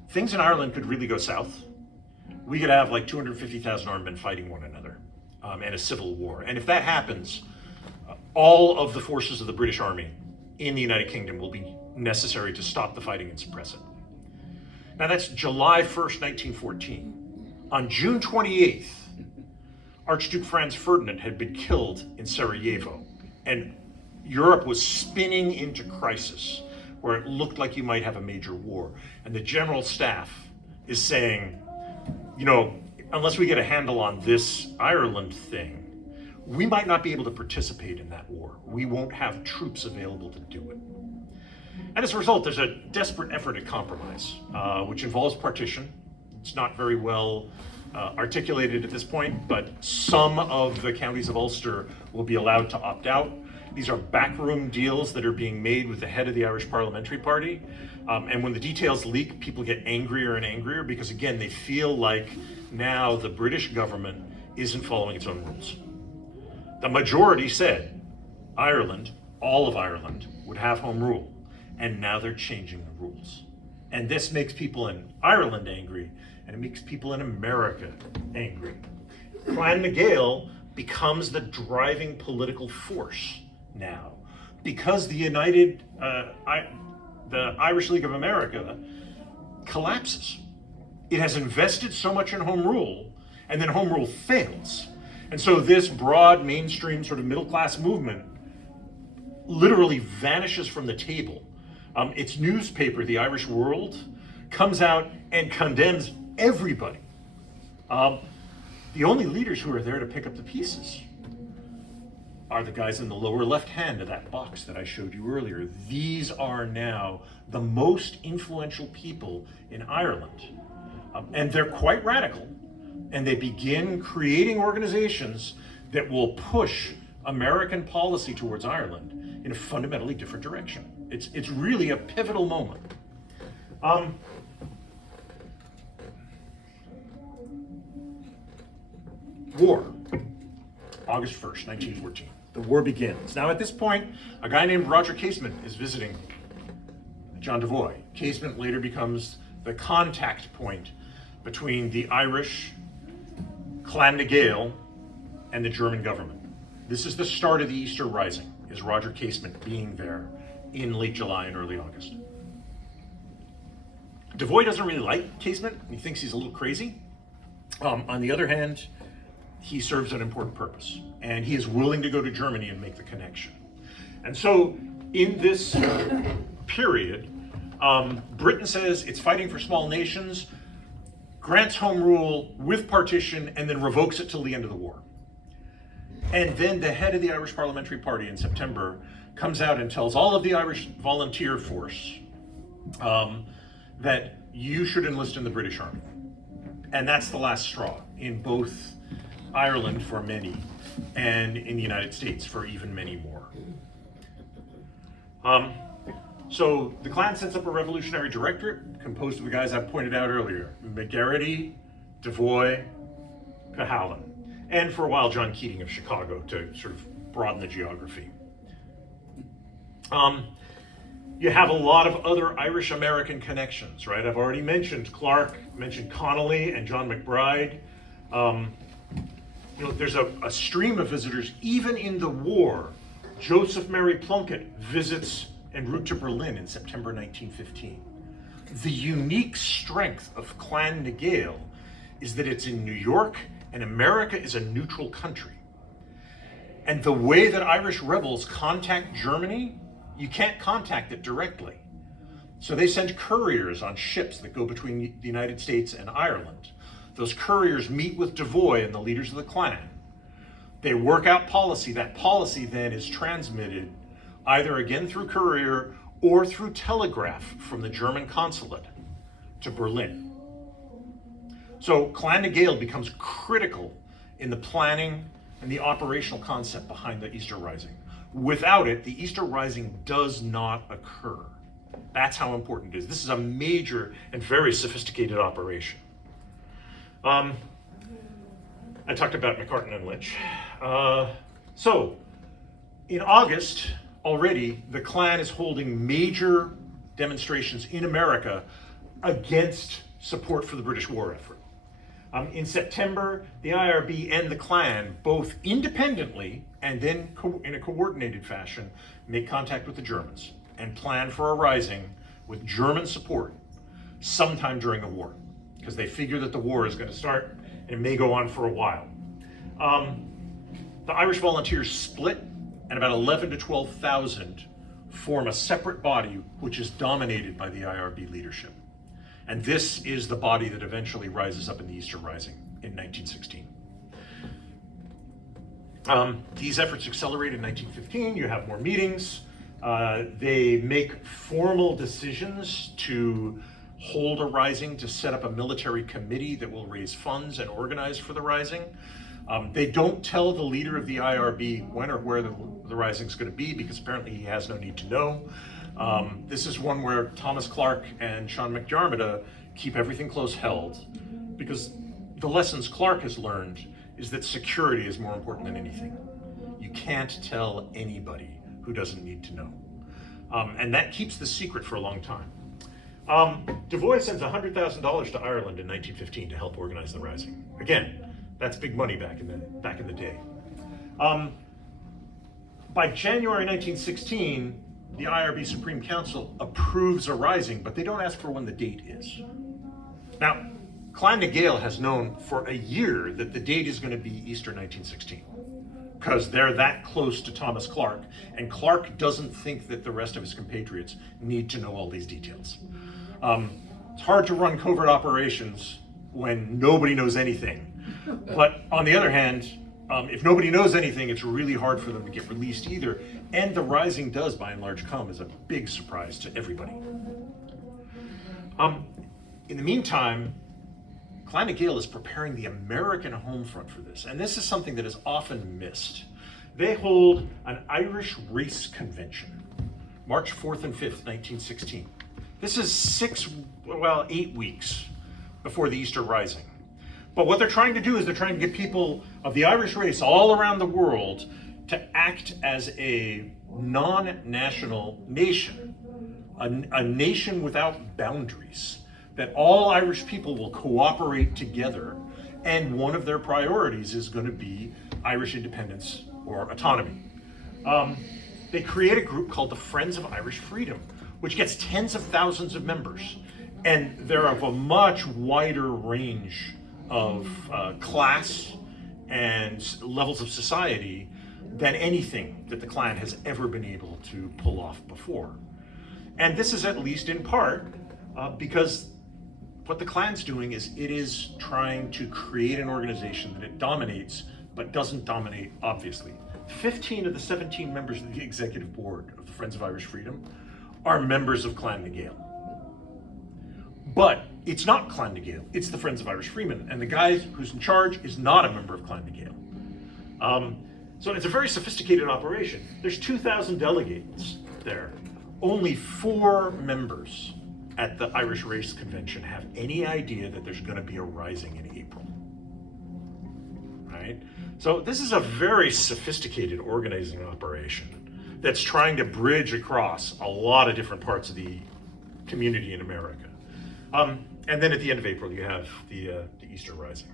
things in Ireland could really go south. We could have like 250,000 armed men fighting one another and a civil war. And if that happens, all of the forces of the British Army in the United Kingdom will be necessary to stop the fighting and suppress it. Now that's July 1st, 1914. On June 28th, Archduke Franz Ferdinand had been killed in Sarajevo, and Europe was spinning into crisis where it looked like you might have a major war. And the General Staff is saying, unless we get a handle on this Ireland thing, we might not be able to participate in that war. We won't have troops available to do it. And as a result, there's a desperate effort at compromise, which involves partition. It's not very well articulated at this point, but some of the counties of Ulster will be allowed to opt out, These are backroom deals that are being made with the head of the Irish Parliamentary Party. And when the details leak, people get angrier and angrier because, again, they feel like now the British government isn't following its own rules. The majority said Ireland, all of Ireland, would have home rule. And now they're changing the rules. And this makes people in Ireland angry, and it makes people in America angry. Clan na Gael becomes the driving political force now, because the Irish League of America collapses. It has invested so much in home rule, and then home rule fails. And so this broad, mainstream, sort of middle-class movement literally vanishes from the table. Its newspaper, the Irish World, comes out and condemns everybody. The only leaders who are there to pick up the pieces are the guys in the lower left hand of that box that I showed you earlier. These are now the most influential people in Ireland. And they're quite radical. And they begin creating organizations that will push American policy towards Ireland in a fundamentally different direction. It's really a pivotal moment. War, August 1st, 1914. The war begins. Now at this point, a guy named Roger Casement is visiting John Devoy. Casement later becomes the contact point between the Irish, Clan na Gael, and the German government. This is the start of the Easter Rising, is Roger Casement being there in late July and early August. Devoy doesn't really like Casement. He thinks he's a little crazy. On the other hand, he serves an important purpose, and he is willing to go to Germany and make the connection. And so in this period, Britain says it's fighting for small nations, grants home rule with partition, and then revokes it till the end of the war. And then the head of the Irish Parliamentary Party in September comes out and tells all of the Irish volunteer force that you should enlist in the British Army. And that's the last straw in both Ireland for many, and in the United States for even many more. So the Klan sets up a revolutionary directorate composed of the guys I pointed out earlier: McGarity, Devoy, Cahalan, and for a while John Keating of Chicago to sort of broaden the geography. You have a lot of other Irish-American connections, right? I've already mentioned Clark, mentioned Connolly and John McBride. There's a stream of visitors. Even in the war, Joseph Mary Plunkett visits en route to Berlin in September 1915. The unique strength of Clan na Gael is that it's in New York, and America is a neutral country. And the way that Irish rebels contact Germany, you can't contact it directly. So they send couriers on ships that go between the United States and Ireland. Those couriers meet with Devoy and the leaders of the Klan. They work out policy. That policy then is transmitted either again through courier or through telegraph from the German consulate to Berlin. So Clan na Gael becomes critical in the planning and the operational concept behind the Easter Rising. Without it, the Easter Rising does not occur. That's how important it is. This is a major and very sophisticated operation. I talked about McCartan and Lynch. So in August already, the Klan is holding major demonstrations in America against support for the British war effort. In September, the IRB and the Klan, both independently and then in a coordinated fashion, make contact with the Germans and plan for a rising with German support sometime during the war, because they figure that the war is going to start and it may go on for a while. The Irish volunteers split, and about 11 to 12,000 form a separate body which is dominated by the IRB leadership. And this is the body that eventually rises up in the Easter Rising in 1916. These efforts accelerate in 1915. You have more meetings. They make formal decisions to hold a rising, to set up a military committee that will raise funds and organize for the rising. They don't tell the leader of the IRB when or where the rising is going to be, because apparently he has no need to know. This is one where Thomas Clark and Sean McDermott keep everything close held, because the lessons Clark has learned is that security is more important than anything. You can't tell anybody who doesn't need to know. And that keeps the secret for a long time. Devoy sends $100,000 to Ireland in 1915 to help organize the rising. Again, that's big money back in the day. By January 1916, the IRB Supreme Council approves a rising, but they don't ask for when the date is. Now, Clan na Gael has known for a year that the date is going to be Easter 1916, because they're that close to Thomas Clark, and Clark doesn't think that the rest of his compatriots need to know all these details. It's hard to run covert operations when nobody knows anything. But on the other hand, if nobody knows anything, it's really hard for them to get released either. And the rising does, by and large, come as a big surprise to everybody. In the meantime, Clan na Gael is preparing the American home front for this. And this is something that is often missed. They hold an Irish Race Convention, March 4th and 5th, 1916. This is 8 weeks before the Easter Rising. But what they're trying to do is they're trying to get people of the Irish race all around the world to act as a non-national nation, a nation without boundaries, that all Irish people will cooperate together, and one of their priorities is going to be Irish independence or autonomy. They create a group called the Friends of Irish Freedom, which gets tens of thousands of members, and they're of a much wider range of class and levels of society than anything that the Klan has ever been able to pull off before. And this is at least in part because what the Klan's doing is it is trying to create an organization that it dominates, but doesn't dominate obviously. 15 of the 17 members of the executive board of the Friends of Irish Freedom are members of Clan na Gael. But it's not Clan na Gael, it's the Friends of Irish Freemen, and the guy who's in charge is not a member of Clan na Gael. So it's a very sophisticated operation. There's 2,000 delegates there. Only 4 members at the Irish Race Convention have any idea that there's going to be a rising in April. Right? So this is a very sophisticated organizing operation that's trying to bridge across a lot of different parts of the community in America. And then at the end of April, you have the Easter Rising.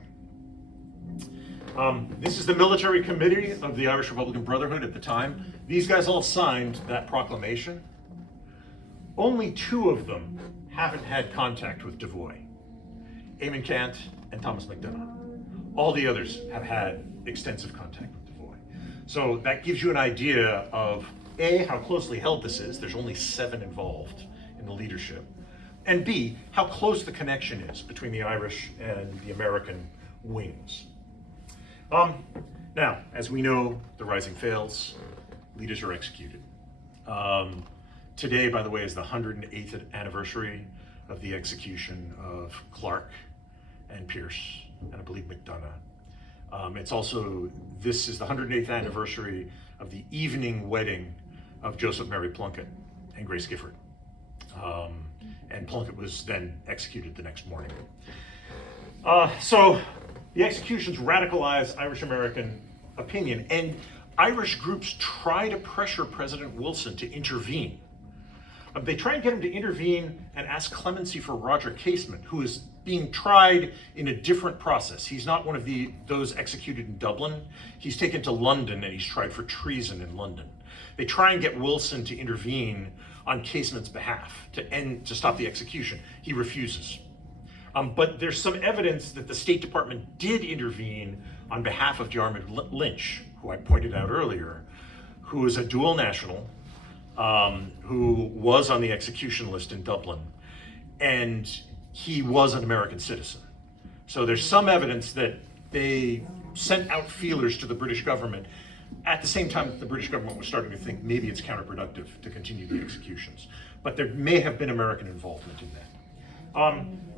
This is the military committee of the Irish Republican Brotherhood at the time. These guys all signed that proclamation. Only 2 of them haven't had contact with Devoy, Eamon Cant and Thomas McDonough. All the others have had extensive contact with Devoy. So that gives you an idea of A, how closely held this is. There's only 7 involved in the leadership. And B, how close the connection is between the Irish and the American wings. Now, as we know, the rising fails, leaders are executed. Today, by the way, is the 108th anniversary of the execution of Clark and Pierce, and I believe McDonough. This is the 108th anniversary of the evening wedding of Joseph Mary Plunkett and Grace Gifford. And Plunkett was then executed the next morning. So the executions radicalize Irish American opinion, and Irish groups try to pressure President Wilson to intervene. They try and get him to intervene and ask clemency for Roger Casement, who is being tried in a different process. He's not one of those executed in Dublin. He's taken to London and he's tried for treason in London. They try and get Wilson to intervene on Casement's behalf to stop the execution. He refuses. But there's some evidence that the State Department did intervene on behalf of Diarmaid Lynch, who I pointed out earlier, who is a dual national, who was on the execution list in Dublin, and he was an American citizen. So there's some evidence that they sent out feelers to the British government at the same time that the British government was starting to think maybe it's counterproductive to continue the executions. But there may have been American involvement in that.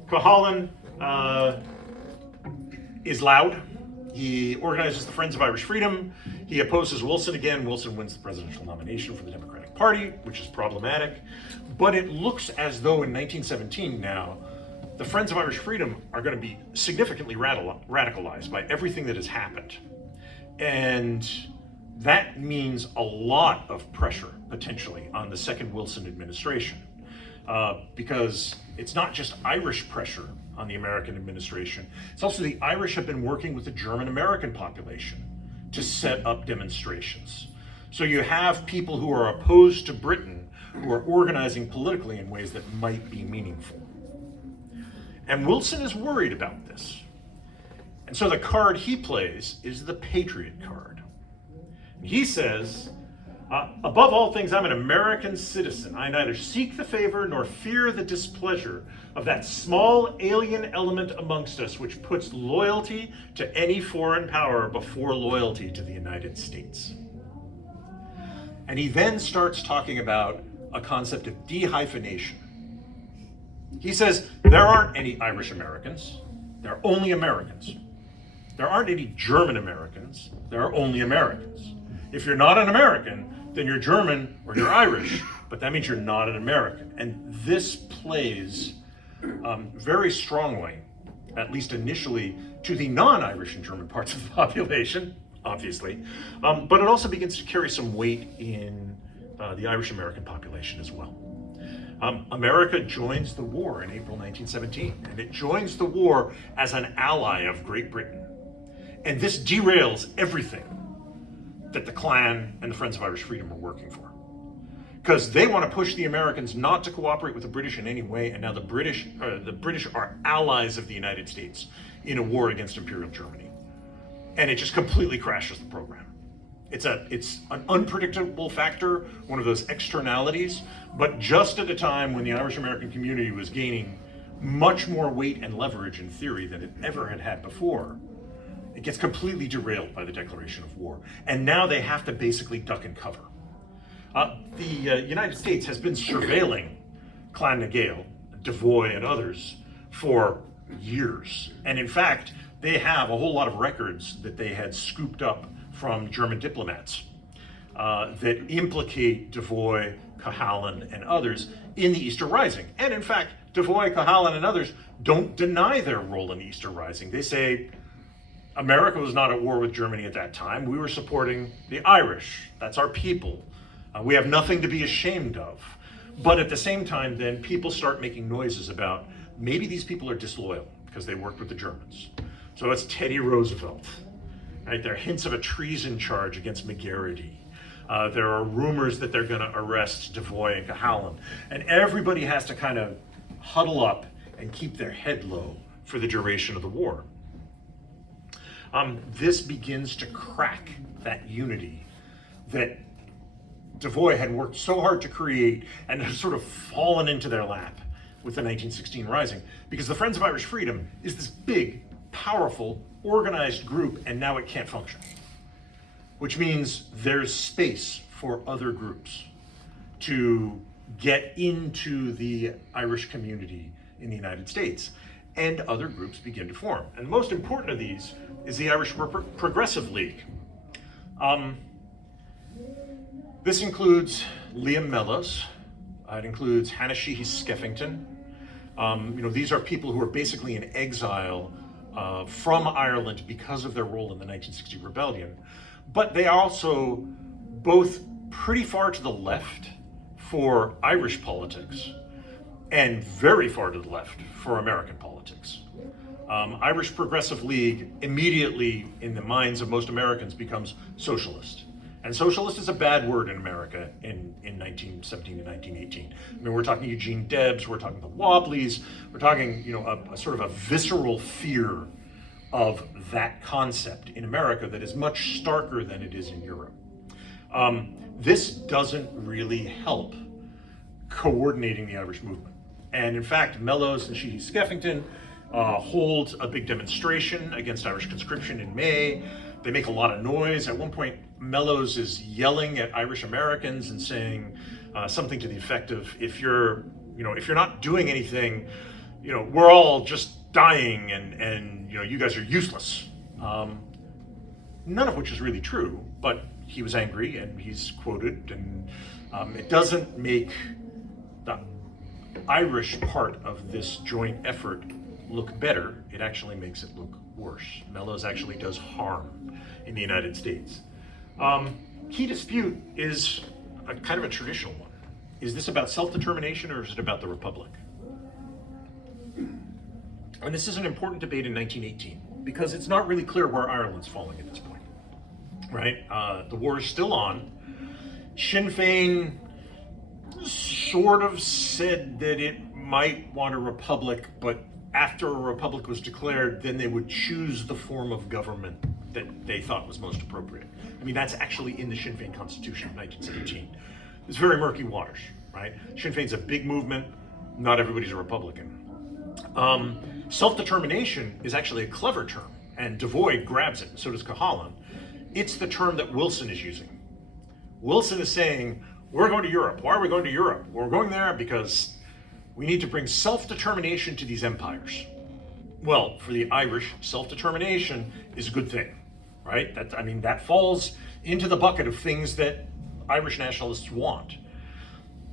Cuchulainn is loud. He organizes the Friends of Irish Freedom. He opposes Wilson again. Wilson wins the presidential nomination for the Democratic Party, which is problematic. But it looks as though in 1917 now, the Friends of Irish Freedom are going to be significantly radicalized by everything that has happened. And that means a lot of pressure, potentially, on the second Wilson administration. Because it's not just Irish pressure on the American administration, it's also the Irish have been working with the German American population to set up demonstrations. So you have people who are opposed to Britain who are organizing politically in ways that might be meaningful. And Wilson is worried about this. And so the card he plays is the patriot card. And he says, above all things, I'm an American citizen. I neither seek the favor nor fear the displeasure of that small alien element amongst us which puts loyalty to any foreign power before loyalty to the United States. And he then starts talking about a concept of dehyphenation. He says, there aren't any Irish Americans, there are only Americans. There aren't any German Americans, there are only Americans. If you're not an American, then you're German or you're Irish, but that means you're not an American. And this plays very strongly, at least initially, to the non-Irish and German parts of the population, obviously, but it also begins to carry some weight in the Irish American population as well. America joins the war in April 1917, and it joins the war as an ally of Great Britain. And this derails everything that the Klan and the Friends of Irish Freedom are working for. Because they want to push the Americans not to cooperate with the British in any way, and now the British are allies of the United States in a war against Imperial Germany. And it just completely crashes the program. It's an unpredictable factor, one of those externalities, but just at a time when the Irish American community was gaining much more weight and leverage in theory than it ever had before, it gets completely derailed by the declaration of war. And now they have to basically duck and cover. The United States has been surveilling Clan na Gael, Devoy, and others for years. And in fact, they have a whole lot of records that they had scooped up from German diplomats that implicate Devoy, Cahalan, and others in the Easter Rising. And in fact, Devoy, Cahalan, and others don't deny their role in the Easter Rising. They say, America was not at war with Germany at that time. We were supporting the Irish. That's our people. We have nothing to be ashamed of. But at the same time, then people start making noises about maybe these people are disloyal because they worked with the Germans. So it's Teddy Roosevelt. Right? There are hints of a treason charge against McGarity. There are rumors that they're going to arrest Devoy and Cahalan. And everybody has to kind of huddle up and keep their head low for the duration of the war. This begins to crack that unity that Devoy had worked so hard to create and has sort of fallen into their lap with the 1916 Rising. Because the Friends of Irish Freedom is this big, powerful, organized group, and now it can't function. Which means there's space for other groups to get into the Irish community in the United States. And other groups begin to form. And the most important of these is the Irish Progressive League. This includes Liam Mellows. It includes Hannah Sheehy Skeffington. These are people who are basically in exile from Ireland because of their role in the 1960 rebellion. But they are also both pretty far to the left for Irish politics and very far to the left for American politics. Irish Progressive League immediately, in the minds of most Americans, becomes socialist. And socialist is a bad word in America in 1917 and 1918. I mean, we're talking Eugene Debs, we're talking the Wobblies, we're talking, a sort of a visceral fear of that concept in America that is much starker than it is in Europe. This doesn't really help coordinating the Irish movement. And in fact, Mellows and Sheehy Skeffington hold a big demonstration against Irish conscription in May. They make a lot of noise. At one point, Mellows is yelling at Irish Americans and saying something to the effect of, if you're not doing anything, we're all just dying and you guys are useless. none of which is really true, but he was angry and he's quoted, and it doesn't make the Irish part of this joint effort look better. It actually makes it look worse. Mellows actually does harm in the United States. Key dispute is a kind of a traditional one. Is this about self-determination or is it about the Republic? And this is an important debate in 1918 because it's not really clear where Ireland's falling at this point, right? The war is still on. Sinn Féin sort of said that it might want a republic, but after a republic was declared, then they would choose the form of government that they thought was most appropriate. I mean, that's actually in the Sinn Féin Constitution of 1917. It's very murky waters, right? Sinn Féin's a big movement. Not everybody's a Republican. Self-determination is actually a clever term, and Devoy grabs it, and so does Cahalan. It's the term that Wilson is using. Wilson is saying, we're going to Europe. Why are we going to Europe? Well, we're going there because we need to bring self-determination to these empires. Well, for the Irish, self-determination is a good thing, right? That falls into the bucket of things that Irish nationalists want.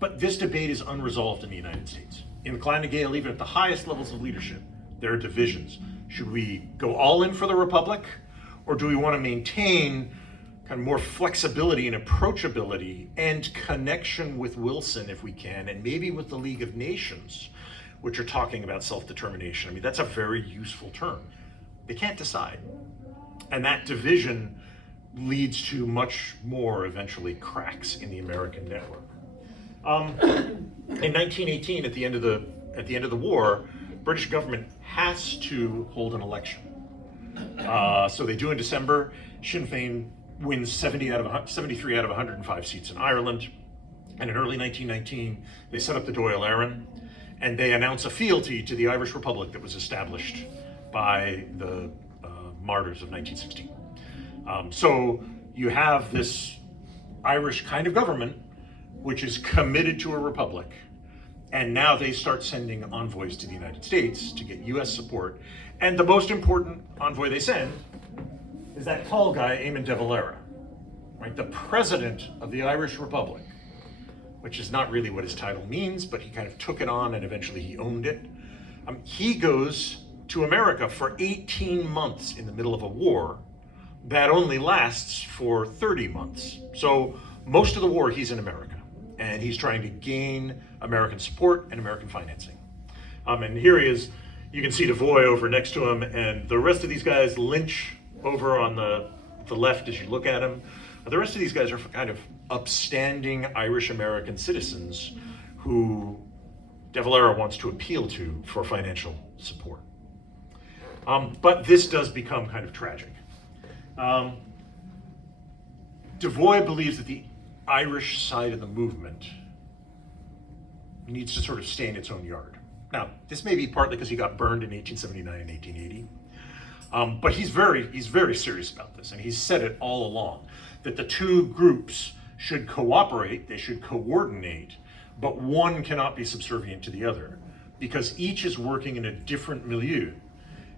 But this debate is unresolved in the United States. In Clan na Gael, even at the highest levels of leadership, there are divisions. Should we go all in for the Republic, or do we want to maintain kind of more flexibility and approachability and connection with Wilson if we can, and maybe with the League of Nations, which are talking about self-determination? I mean, that's a very useful term. They can't decide. And that division leads to much more, eventually, cracks in the American network. In 1918, at the end of the war, British government has to hold an election. So they do in December. Sinn Féin wins 73 out of 105 seats in Ireland. And in early 1919, they set up the Dáil Éireann, and they announce a fealty to the Irish Republic that was established by the martyrs of 1916. So you have this Irish kind of government which is committed to a republic, and now they start sending envoys to the United States to get US support. And the most important envoy they send is that tall guy, Eamon de Valera, right? The president of the Irish Republic, which is not really what his title means, but he kind of took it on and eventually he owned it. He goes to America for 18 months in the middle of a war that only lasts for 30 months. So most of the war he's in America, and he's trying to gain American support and American financing. And here he is. You can see Devoy over next to him, and the rest of these guys, Lynch over on the left as you look at him. The rest of these guys are kind of upstanding Irish American citizens who de Valera wants to appeal to for financial support. But this does become kind of tragic. Devoy believes that the Irish side of the movement needs to sort of stay in its own yard. Now, this may be partly because he got burned in 1879 and 1880, but he's very serious about this, and he's said it all along, that the two groups should cooperate, they should coordinate, but one cannot be subservient to the other, because each is working in a different milieu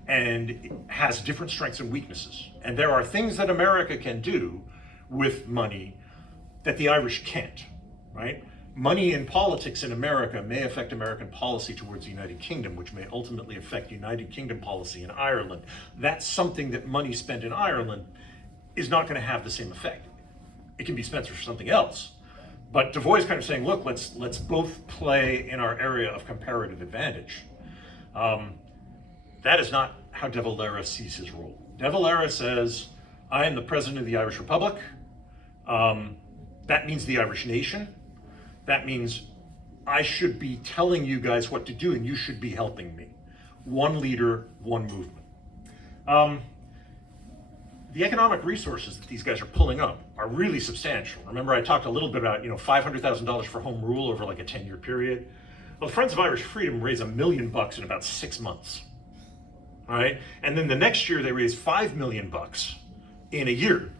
and has different strengths and weaknesses. And there are things that America can do with money that the Irish can't, right? Money in politics in America may affect American policy towards the United Kingdom, which may ultimately affect United Kingdom policy in Ireland. That's something that money spent in Ireland is not going to have the same effect. It can be spent for something else. But Devoy's kind of saying, look, let's both play in our area of comparative advantage. That is not how de Valera sees his role. De Valera says, I am the president of the Irish Republic. That means the Irish nation. That means I should be telling you guys what to do and you should be helping me. One leader, one movement. The economic resources that these guys are pulling up are really substantial. Remember, I talked a little bit about, $500,000 for home rule over like a 10-year period. Well, the Friends of Irish Freedom raised $1 million in about 6 months. All right, and then the next year they raised $5 million in a year.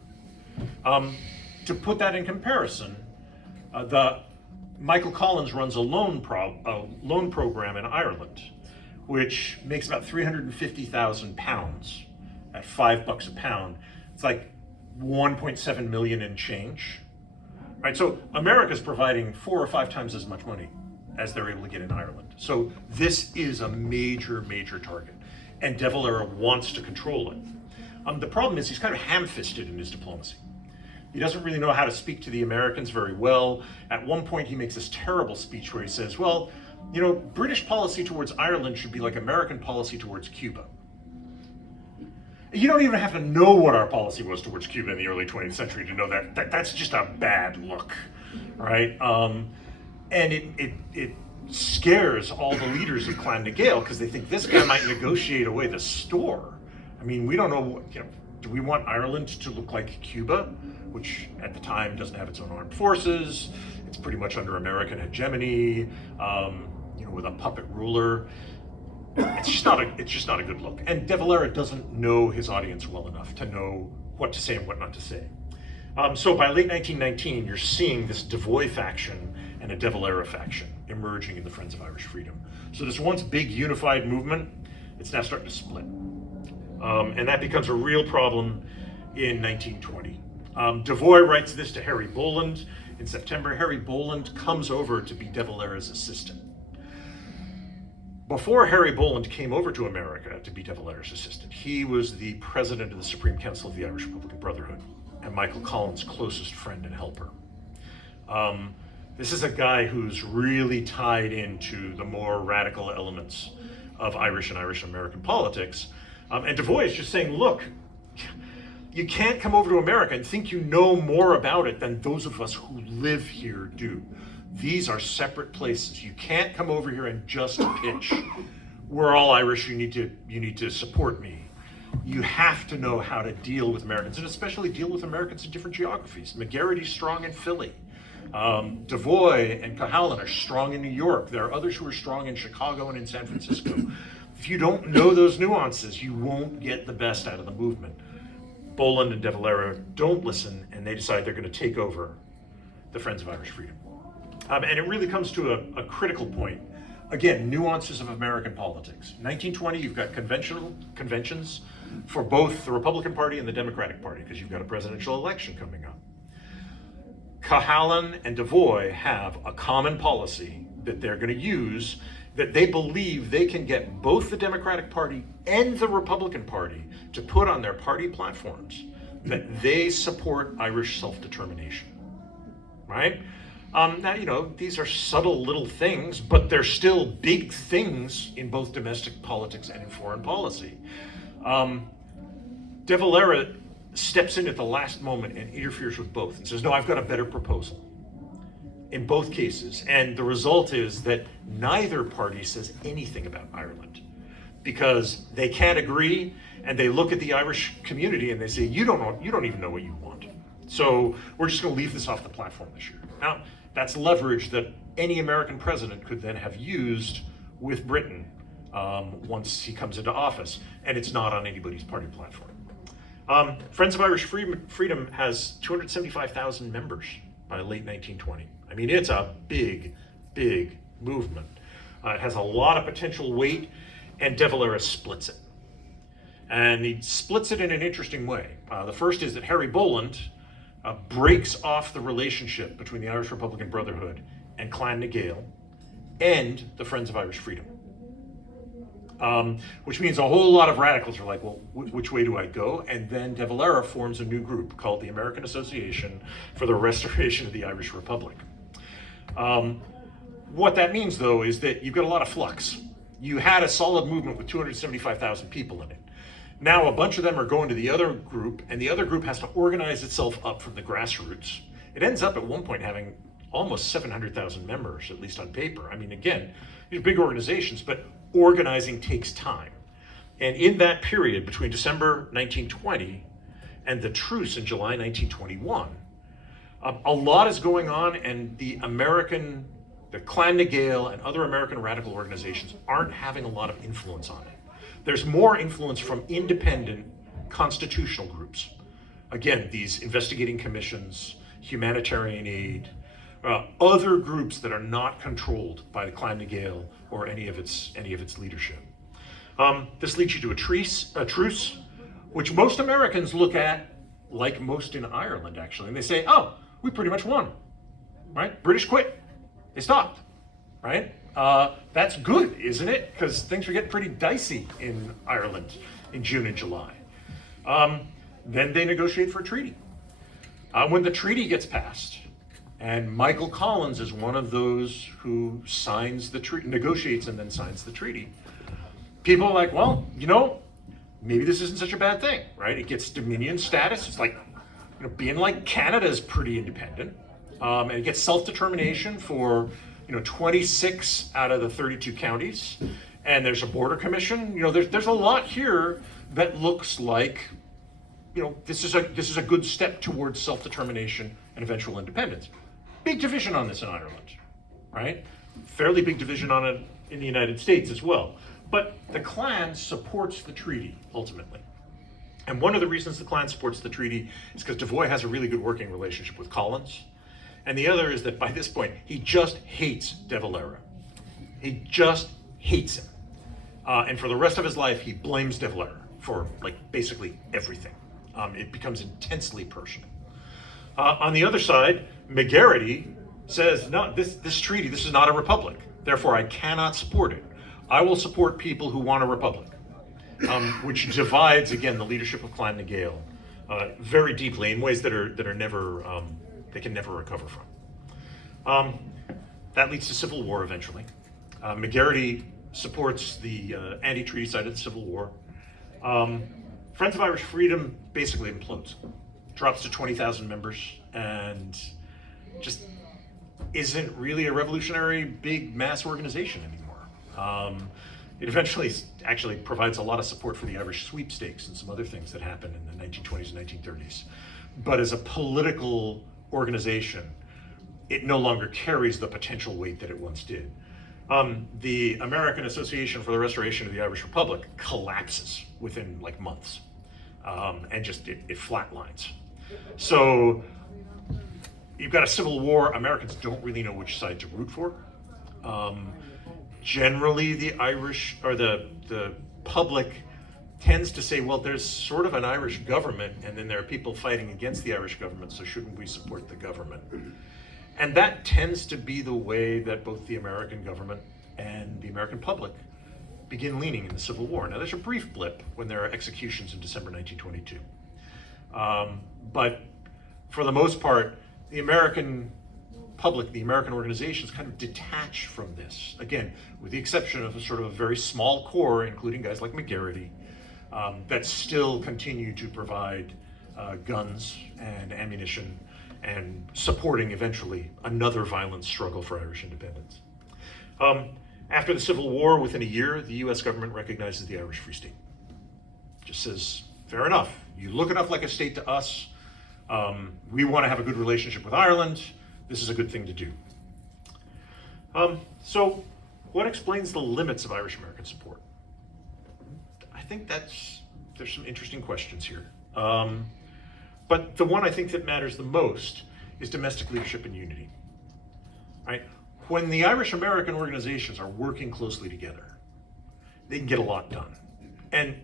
To put that in comparison, Michael Collins runs a loan program in Ireland, which makes about £350,000 at $5 a pound. It's like 1.7 million and change. Right, so America's providing 4 or 5 times as much money as they're able to get in Ireland. So this is a major, major target, and De Valera wants to control it. The problem is he's kind of ham-fisted in his diplomacy. He doesn't really know how to speak to the Americans very well. At one point, he makes this terrible speech where he says, well, you know, British policy towards Ireland should be like American policy towards Cuba. You don't even have to know what our policy was towards Cuba in the early 20th century to know that's just a bad look, right? And it scares all the leaders of Clan na Gael because they think this guy might negotiate away the store. I mean, we don't know, you know, do we want Ireland to look like Cuba, which at the time doesn't have its own armed forces? It's pretty much under American hegemony, you know, with a puppet ruler. It's just not a good look. And De Valera doesn't know his audience well enough to know what to say and what not to say. So by late 1919, you're seeing this Devoy faction and a De Valera faction emerging in the Friends of Irish Freedom. So this once big unified movement, it's now starting to split. And that becomes a real problem in 1920. Devoy writes this to Harry Boland in September. Harry Boland comes over to be De Valera's assistant. Before Harry Boland came over to America to be De Valera's assistant, he was the president of the Supreme Council of the Irish Republican Brotherhood and Michael Collins' closest friend and helper. This is a guy who's really tied into the more radical elements of Irish and Irish American politics. And Devoy is just saying, look, you can't come over to America and think you know more about it than those of us who live here do. These are separate places. You can't come over here and just pitch. We're all Irish, you need to support me. You have to know how to deal with Americans, and especially deal with Americans in different geographies. McGarrity's strong in Philly. Devoy and Cahalan are strong in New York. There are others who are strong in Chicago and in San Francisco. If you don't know those nuances, you won't get the best out of the movement. Boland and De Valera don't listen, and they decide they're going to take over the Friends of Irish Freedom. And it really comes to a critical point. Again, nuances of American politics. 1920, you've got conventions for both the Republican Party and the Democratic Party, because you've got a presidential election coming up. Cahalan and Devoy have a common policy that they're going to use, that they believe they can get both the Democratic Party and the Republican Party to put on their party platforms that they support Irish self-determination, right? Now, you know, these are subtle little things, but they're still big things in both domestic politics and in foreign policy. De Valera steps in at the last moment and interferes with both and says, no, I've got a better proposal in both cases. And the result is that neither party says anything about Ireland because they can't agree, and they look at the Irish community and they say, you don't even know what you want. So we're just going to leave this off the platform this year. Now, that's leverage that any American president could then have used with Britain once he comes into office, and it's not on anybody's party platform. Friends of Irish Freedom has 275,000 members by late 1920. I mean, it's a big, big movement. It has a lot of potential weight, and De Valera splits it. And he splits it in an interesting way. The first is that Harry Boland breaks off the relationship between the Irish Republican Brotherhood and Clan na Gael and the Friends of Irish Freedom. Which means a whole lot of radicals are like, well, which way do I go? And then De Valera forms a new group called the American Association for the Restoration of the Irish Republic. What that means, though, is that you've got a lot of flux. You had a solid movement with 275,000 people in it. Now a bunch of them are going to the other group, and the other group has to organize itself up from the grassroots. It ends up at one point having almost 700,000 members, at least on paper. I mean, again, these are big organizations, but organizing takes time. And in that period between December 1920 and the truce in July 1921, a lot is going on, and the Clan na Gael and other American radical organizations aren't having a lot of influence on it. There's more influence from independent constitutional groups. Again, these investigating commissions, humanitarian aid, other groups that are not controlled by the Clan na Gael or any of its leadership. This leads you to a truce, which most Americans look at like most in Ireland, actually, and they say, oh, we pretty much won, right? British quit. They stopped, right? That's good, isn't it? Because things were getting pretty dicey in Ireland in June and July. Then they negotiate for a treaty. When the treaty gets passed, and Michael Collins is one of those who signs the treaty, negotiates and then signs the treaty, people are like, well, you know, maybe this isn't such a bad thing, right? It gets Dominion status. It's like, you know, being like Canada is pretty independent. And it gets self-determination for, you know, 26 out of the 32 counties. And there's a border commission. You know, there's a lot here that looks like, you know, this is a good step towards self-determination and eventual independence. Big division on this in Ireland, right? Fairly big division on it in the United States as well. But the Klan supports the treaty, ultimately. And one of the reasons the Klan supports the treaty is because Devoy has a really good working relationship with Collins. And the other is that by this point, he just hates De Valera. He just hates him. And for the rest of his life, he blames De Valera for, like, basically everything. It becomes intensely personal. On the other side, McGarity says, no, this treaty, this is not a republic. Therefore, I cannot support it. I will support people who want a republic, which divides, again, the leadership of Clan na Gael very deeply in ways that are never, they can never recover from. That leads to civil war eventually. McGarity supports the anti-treaty side of the Civil War. Friends of Irish Freedom basically implodes, drops to 20,000 members, and just isn't really a revolutionary big mass organization anymore. It eventually actually provides a lot of support for the Irish sweepstakes and some other things that happened in the 1920s and 1930s. But as a political organization, it no longer carries the potential weight that it once did. The American Association for the Restoration of the Irish Republic collapses within like months, and just it flatlines. So you've got a civil war. Americans don't really know which side to root for. Generally, the Irish or the public tends to say, well, there's sort of an Irish government, and then there are people fighting against the Irish government, so shouldn't we support the government? And that tends to be the way that both the American government and the American public begin leaning in the Civil War. Now, there's a brief blip when there are executions in December 1922. But for the most part, the American public, the American organizations kind of detach from this. Again, with the exception of a sort of a very small core, including guys like McGarity, that still continue to provide guns and ammunition and supporting eventually another violent struggle for Irish independence. After the Civil War, within a year, the US government recognizes the Irish Free State. Just says, fair enough, you look enough like a state to us, we want to have a good relationship with Ireland, this is a good thing to do. So what explains the limits of Irish American support? I think there's some interesting questions here. But the one I think that matters the most is domestic leadership and unity. Right? When the Irish American organizations are working closely together, they can get a lot done. And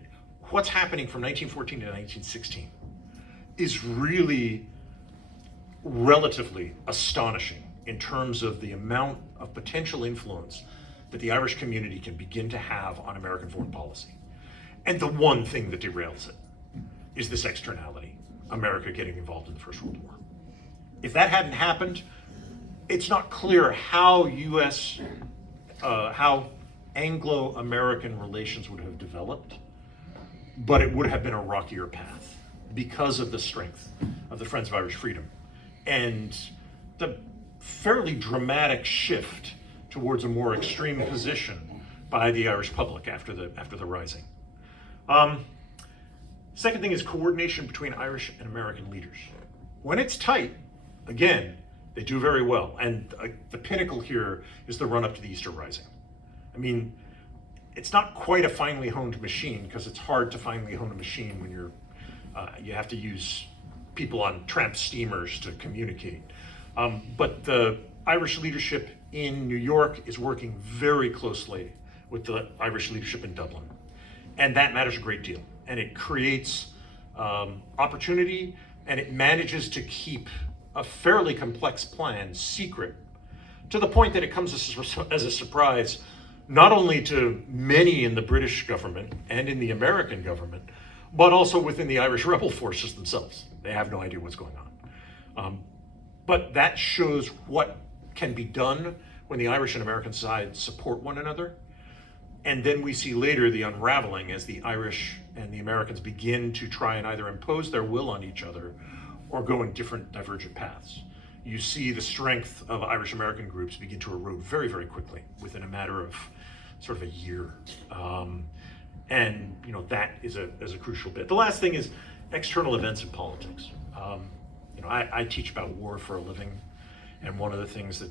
what's happening from 1914 to 1916 is really relatively astonishing in terms of the amount of potential influence that the Irish community can begin to have on American foreign policy. And the one thing that derails it is this externality, America getting involved in the First World War. If that hadn't happened, it's not clear how how Anglo-American relations would have developed, but it would have been a rockier path because of the strength of the Friends of Irish Freedom and the fairly dramatic shift towards a more extreme position by the Irish public after the Rising. Second thing is coordination between Irish and American leaders. When it's tight, again, they do very well. And the pinnacle here is the run-up to the Easter Rising. I mean, it's not quite a finely honed machine because it's hard to finely hone a machine when you have to use people on tramp steamers to communicate. But the Irish leadership in New York is working very closely with the Irish leadership in Dublin. And that matters a great deal. And it creates opportunity and it manages to keep a fairly complex plan secret to the point that it comes as a surprise not only to many in the British government and in the American government, but also within the Irish rebel forces themselves. They have no idea what's going on. But that shows what can be done when the Irish and American sides support one another. And then we see later the unraveling as the Irish and the Americans begin to try and either impose their will on each other or go in different divergent paths. You see the strength of Irish American groups begin to erode very, very quickly within a matter of sort of a year. And that is a crucial bit. The last thing is external events in politics. I teach about war for a living, and one of the things that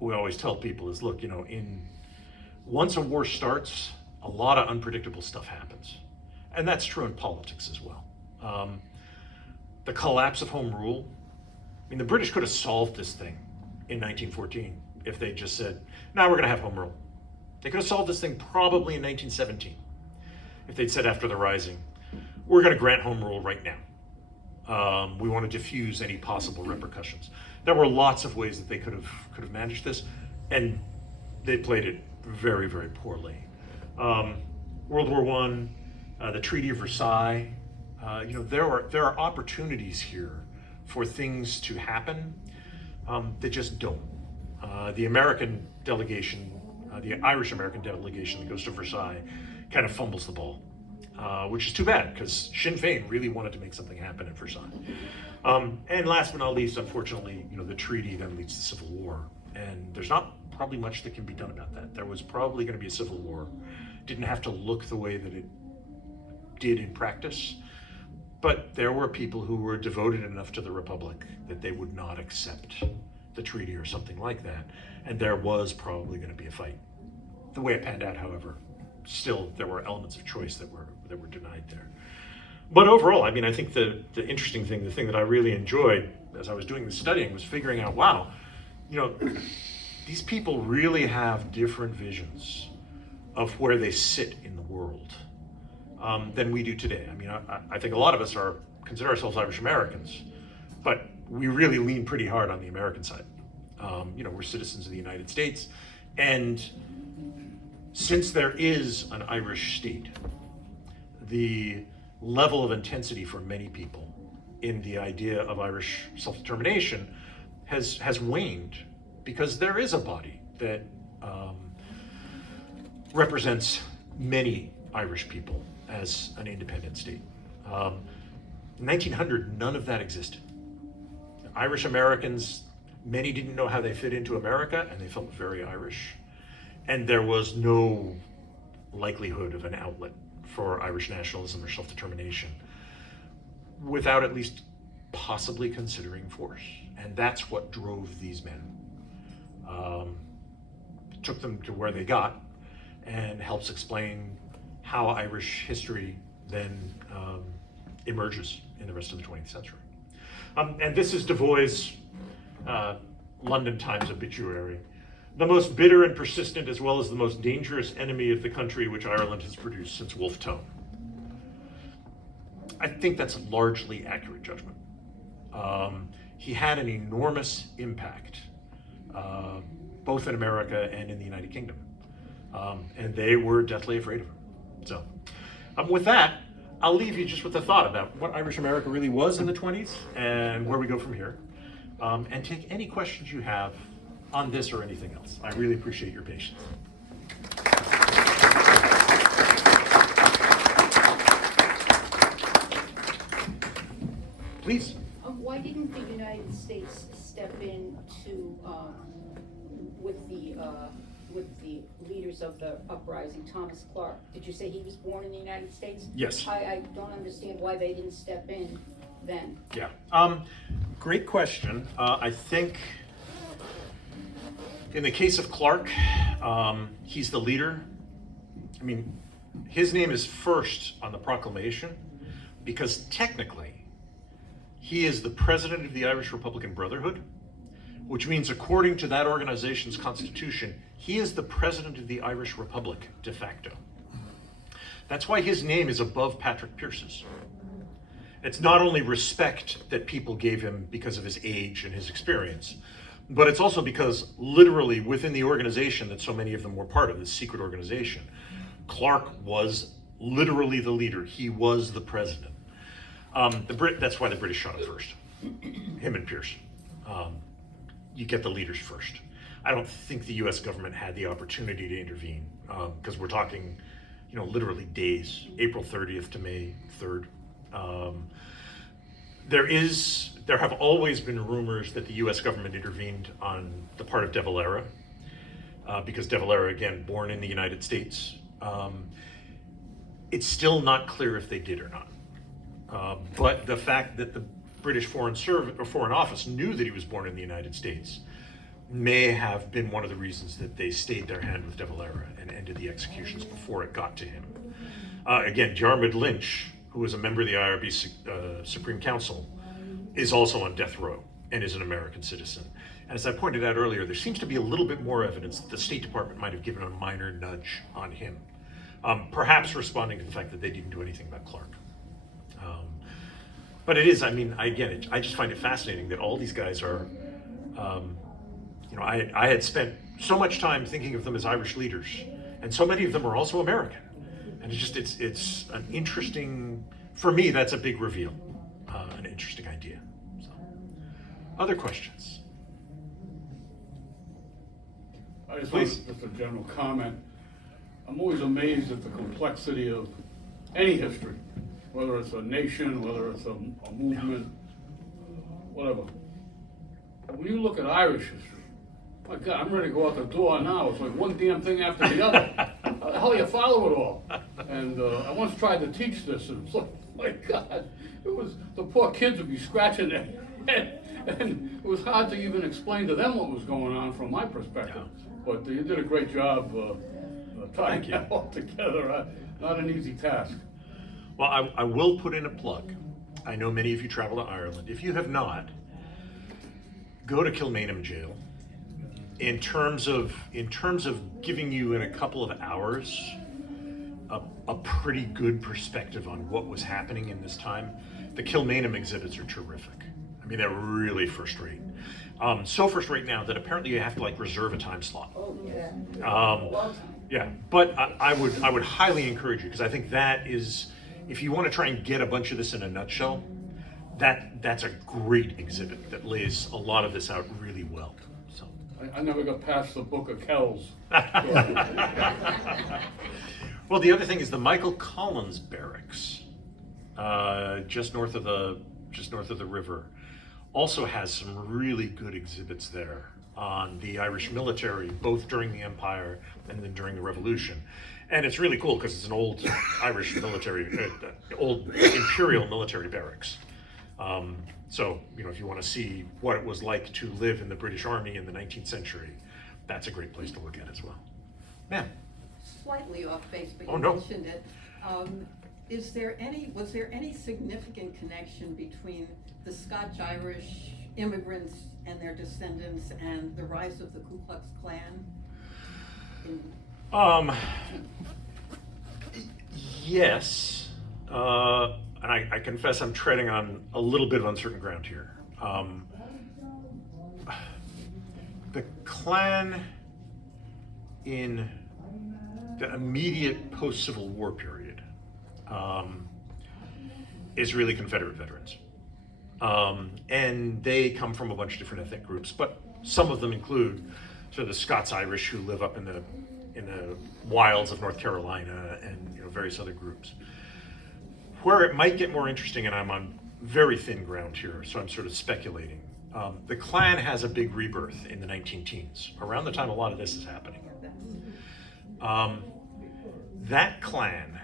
we always tell people is, look, once a war starts, a lot of unpredictable stuff happens. And that's true in politics as well. The collapse of home rule, the British could have solved this thing in 1914 if they just said, no, we're gonna have home rule. They could have solved this thing probably in 1917 if they'd said after the Rising, we're gonna grant home rule right now. We want to diffuse any possible repercussions. There were lots of ways that they could have managed this, and they played it very, very poorly. World War I, the Treaty of Versailles. There are opportunities here for things to happen that just don't. The American delegation, the Irish American delegation that goes to Versailles, kind of fumbles the ball. Which is too bad, because Sinn Féin really wanted to make something happen at Versailles. And last but not least, unfortunately, the treaty then leads to civil war. And there's not probably much that can be done about that. There was probably going to be a civil war. Didn't have to look the way that it did in practice. But there were people who were devoted enough to the Republic that they would not accept the treaty or something like that. And there was probably going to be a fight. The way it panned out, however, still there were elements of choice that were denied there. But overall, I think the interesting thing, the thing that I really enjoyed as I was doing the studying was figuring out, wow, these people really have different visions of where they sit in the world than we do today. I think a lot of us consider ourselves Irish Americans, but we really lean pretty hard on the American side. We're citizens of the United States, and since there is an Irish state, the level of intensity for many people in the idea of Irish self-determination has waned, because there is a body that represents many Irish people as an independent state. In 1900, none of that existed. Irish Americans, many didn't know how they fit into America, and they felt very Irish. And there was no likelihood of an outlet for Irish nationalism or self-determination without at least possibly considering force. And that's what drove these men. Took them to where they got, and helps explain how Irish history then emerges in the rest of the 20th century. And this is Devoy's London Times obituary. The most bitter and persistent, as well as the most dangerous enemy of the country which Ireland has produced since Wolfe Tone. I think that's a largely accurate judgment. He had an enormous impact, both in America and in the United Kingdom. And they were deathly afraid of him. So with that, I'll leave you just with a thought about what Irish America really was in the 20s and where we go from here. And take any questions you have on this or anything else. I really appreciate your patience. Please. Why didn't the United States step in to with the leaders of the uprising? Thomas Clark, did you say he was born in the United States? Yes. I don't understand why they didn't step in then. Yeah. Great question. I think in the case of Clark, he's the leader. His name is first on the proclamation because technically he is the president of the Irish Republican Brotherhood, which means according to that organization's constitution, he is the president of the Irish Republic de facto. That's why his name is above Patrick Pearse's. It's not only respect that people gave him because of his age and his experience, but it's also because literally within the organization that so many of them were part of, this secret organization, Clark was literally the leader. He was the president. That's why the British shot him first, him and Pierce. You get the leaders first. I don't think the U.S. government had the opportunity to intervene because we're talking, literally days, April 30th to May 3rd. There have always been rumors that the U.S. government intervened on the part of De Valera, because De Valera, again, born in the United States. It's still not clear if they did or not. But the fact that the British Foreign Office knew that he was born in the United States may have been one of the reasons that they stayed their hand with De Valera and ended the executions before it got to him. Again, Diarmuid Lynch, who was a member of the IRB Supreme Council, is also on death row and is an American citizen. And as I pointed out earlier, there seems to be a little bit more evidence that the State Department might have given a minor nudge on him, perhaps responding to the fact that they didn't do anything about Clark. But it is, I just find it fascinating that all these guys are, I had spent so much time thinking of them as Irish leaders, and so many of them are also American. And it's an interesting, for me, that's a big reveal, an interesting idea. So, other questions? I just Please. want just a general comment. I'm always amazed at the complexity of any history, whether it's a nation, whether it's a movement, whatever. When you look at Irish history, my God, I'm ready to go out the door now. It's like one damn thing after the other. How the hell do you follow it all? And I once tried to teach this, and it's like, my God, the poor kids would be scratching their head, and it was hard to even explain to them what was going on from my perspective. But you did a great job tying that all together. Not an easy task. Well, I will put in a plug. I know many of you travel to Ireland. If you have not, go to Kilmainham Jail. In terms of giving you in a couple of hours a pretty good perspective on what was happening in this time, the Kilmainham exhibits are terrific. They're really first rate. So first rate now that apparently you have to reserve a time slot. Oh, yeah. Yeah, but I would highly encourage you, because I think that is, if you want to try and get a bunch of this in a nutshell, that's a great exhibit that lays a lot of this out really well. So I never got past the Book of Kells. Well, the other thing is the Michael Collins Barracks, just north of the river, also has some really good exhibits there on the Irish military, both during the Empire and then during the Revolution. And it's really cool because it's an old Irish military, old imperial military barracks. So, if you want to see what it was like to live in the British Army in the 19th century, that's a great place to look at as well. Ma'am? Slightly off base, but Oh, you no. mentioned it. Was there any significant connection between the Scotch-Irish immigrants and their descendants and the rise of the Ku Klux Klan? Yes, and I confess I'm treading on a little bit of uncertain ground here. The Klan in the immediate post-Civil War period is really Confederate veterans. And they come from a bunch of different ethnic groups, but some of them include sort of the Scots-Irish who live up in the wilds of North Carolina, and various other groups. Where it might get more interesting, and I'm on very thin ground here, so I'm sort of speculating. The Klan has a big rebirth in the 19-teens, around the time a lot of this is happening. That Klan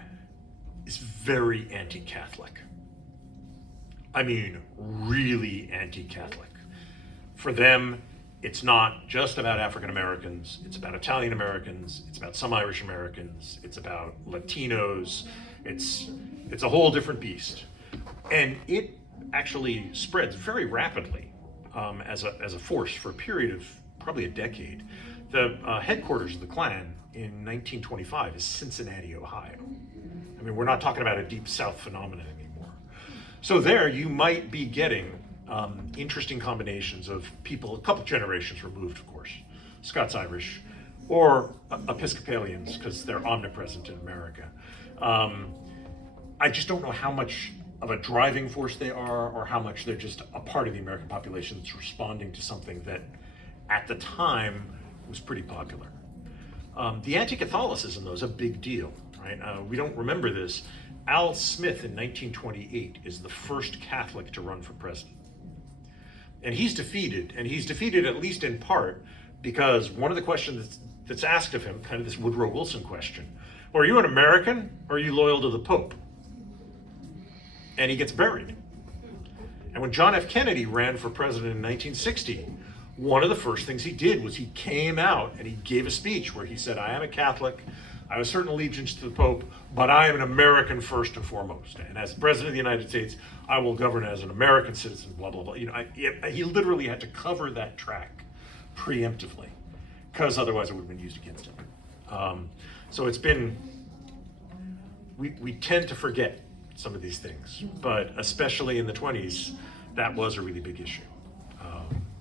is very anti-Catholic. Really anti-Catholic. For them, it's not just about African Americans, it's about Italian Americans, it's about some Irish Americans, it's about Latinos, it's a whole different beast. And it actually spreads very rapidly as a force for a period of probably a decade. The headquarters of the Klan in 1925 is Cincinnati, Ohio. We're not talking about a deep South phenomenon anymore. So there you might be getting interesting combinations of people a couple generations removed, of course, Scots-Irish, or Episcopalians, because they're omnipresent in America. I just don't know how much of a driving force they are, or how much they're just a part of the American population that's responding to something that at the time was pretty popular. The anti-Catholicism, though, is a big deal, right? We don't remember this. Al Smith in 1928 is the first Catholic to run for president. And he's defeated at least in part because one of the questions that's asked of him, kind of this Woodrow Wilson question, well, are you an American or are you loyal to the Pope? And he gets buried. And when John F. Kennedy ran for president in 1960, one of the first things he did was he came out and he gave a speech where he said, I am a Catholic, I have a certain allegiance to the Pope, but I am an American first and foremost. And as president of the United States, I will govern as an American citizen, blah, blah, blah. You know, he literally had to cover that track preemptively, because otherwise it would have been used against him. So it's been, we tend to forget some of these things, but especially in the 20s, that was a really big issue.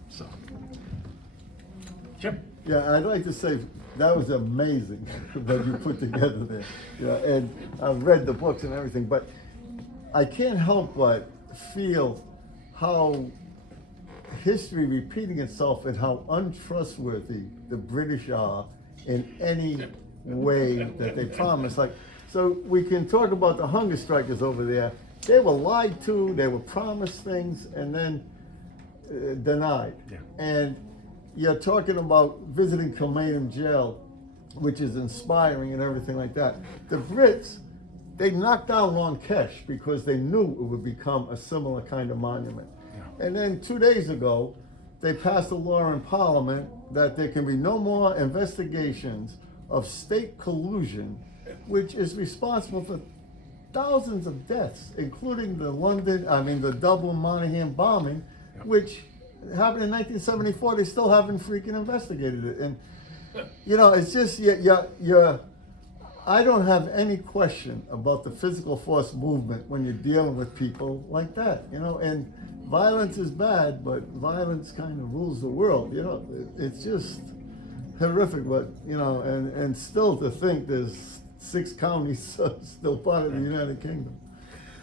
So, Jim? Yeah, I'd like to say that was amazing that you put together there. Yeah, and I've read the books and everything, but I can't help but feel how history repeating itself and how untrustworthy the British are in any way that they promise. Like, so we can talk about the hunger strikers over there. They were lied to, they were promised things, and then denied. Yeah. And you're talking about visiting Kilmainham jail, which is inspiring and everything like that. The Brits, they knocked down Lon Kesh because they knew it would become a similar kind of monument. Yeah. And then 2 days ago, they passed a law in Parliament that there can be no more investigations of state collusion, which is responsible for thousands of deaths, including the Dublin Monaghan bombing, which happened in 1974. They still haven't freaking investigated it. And, you know, it's just, I don't have any question about the physical force movement when you're dealing with people like that, you know, and violence is bad, but violence kind of rules the world, you know. It's just horrific, but, you know, and still to think there's 6 counties still part of the United Kingdom.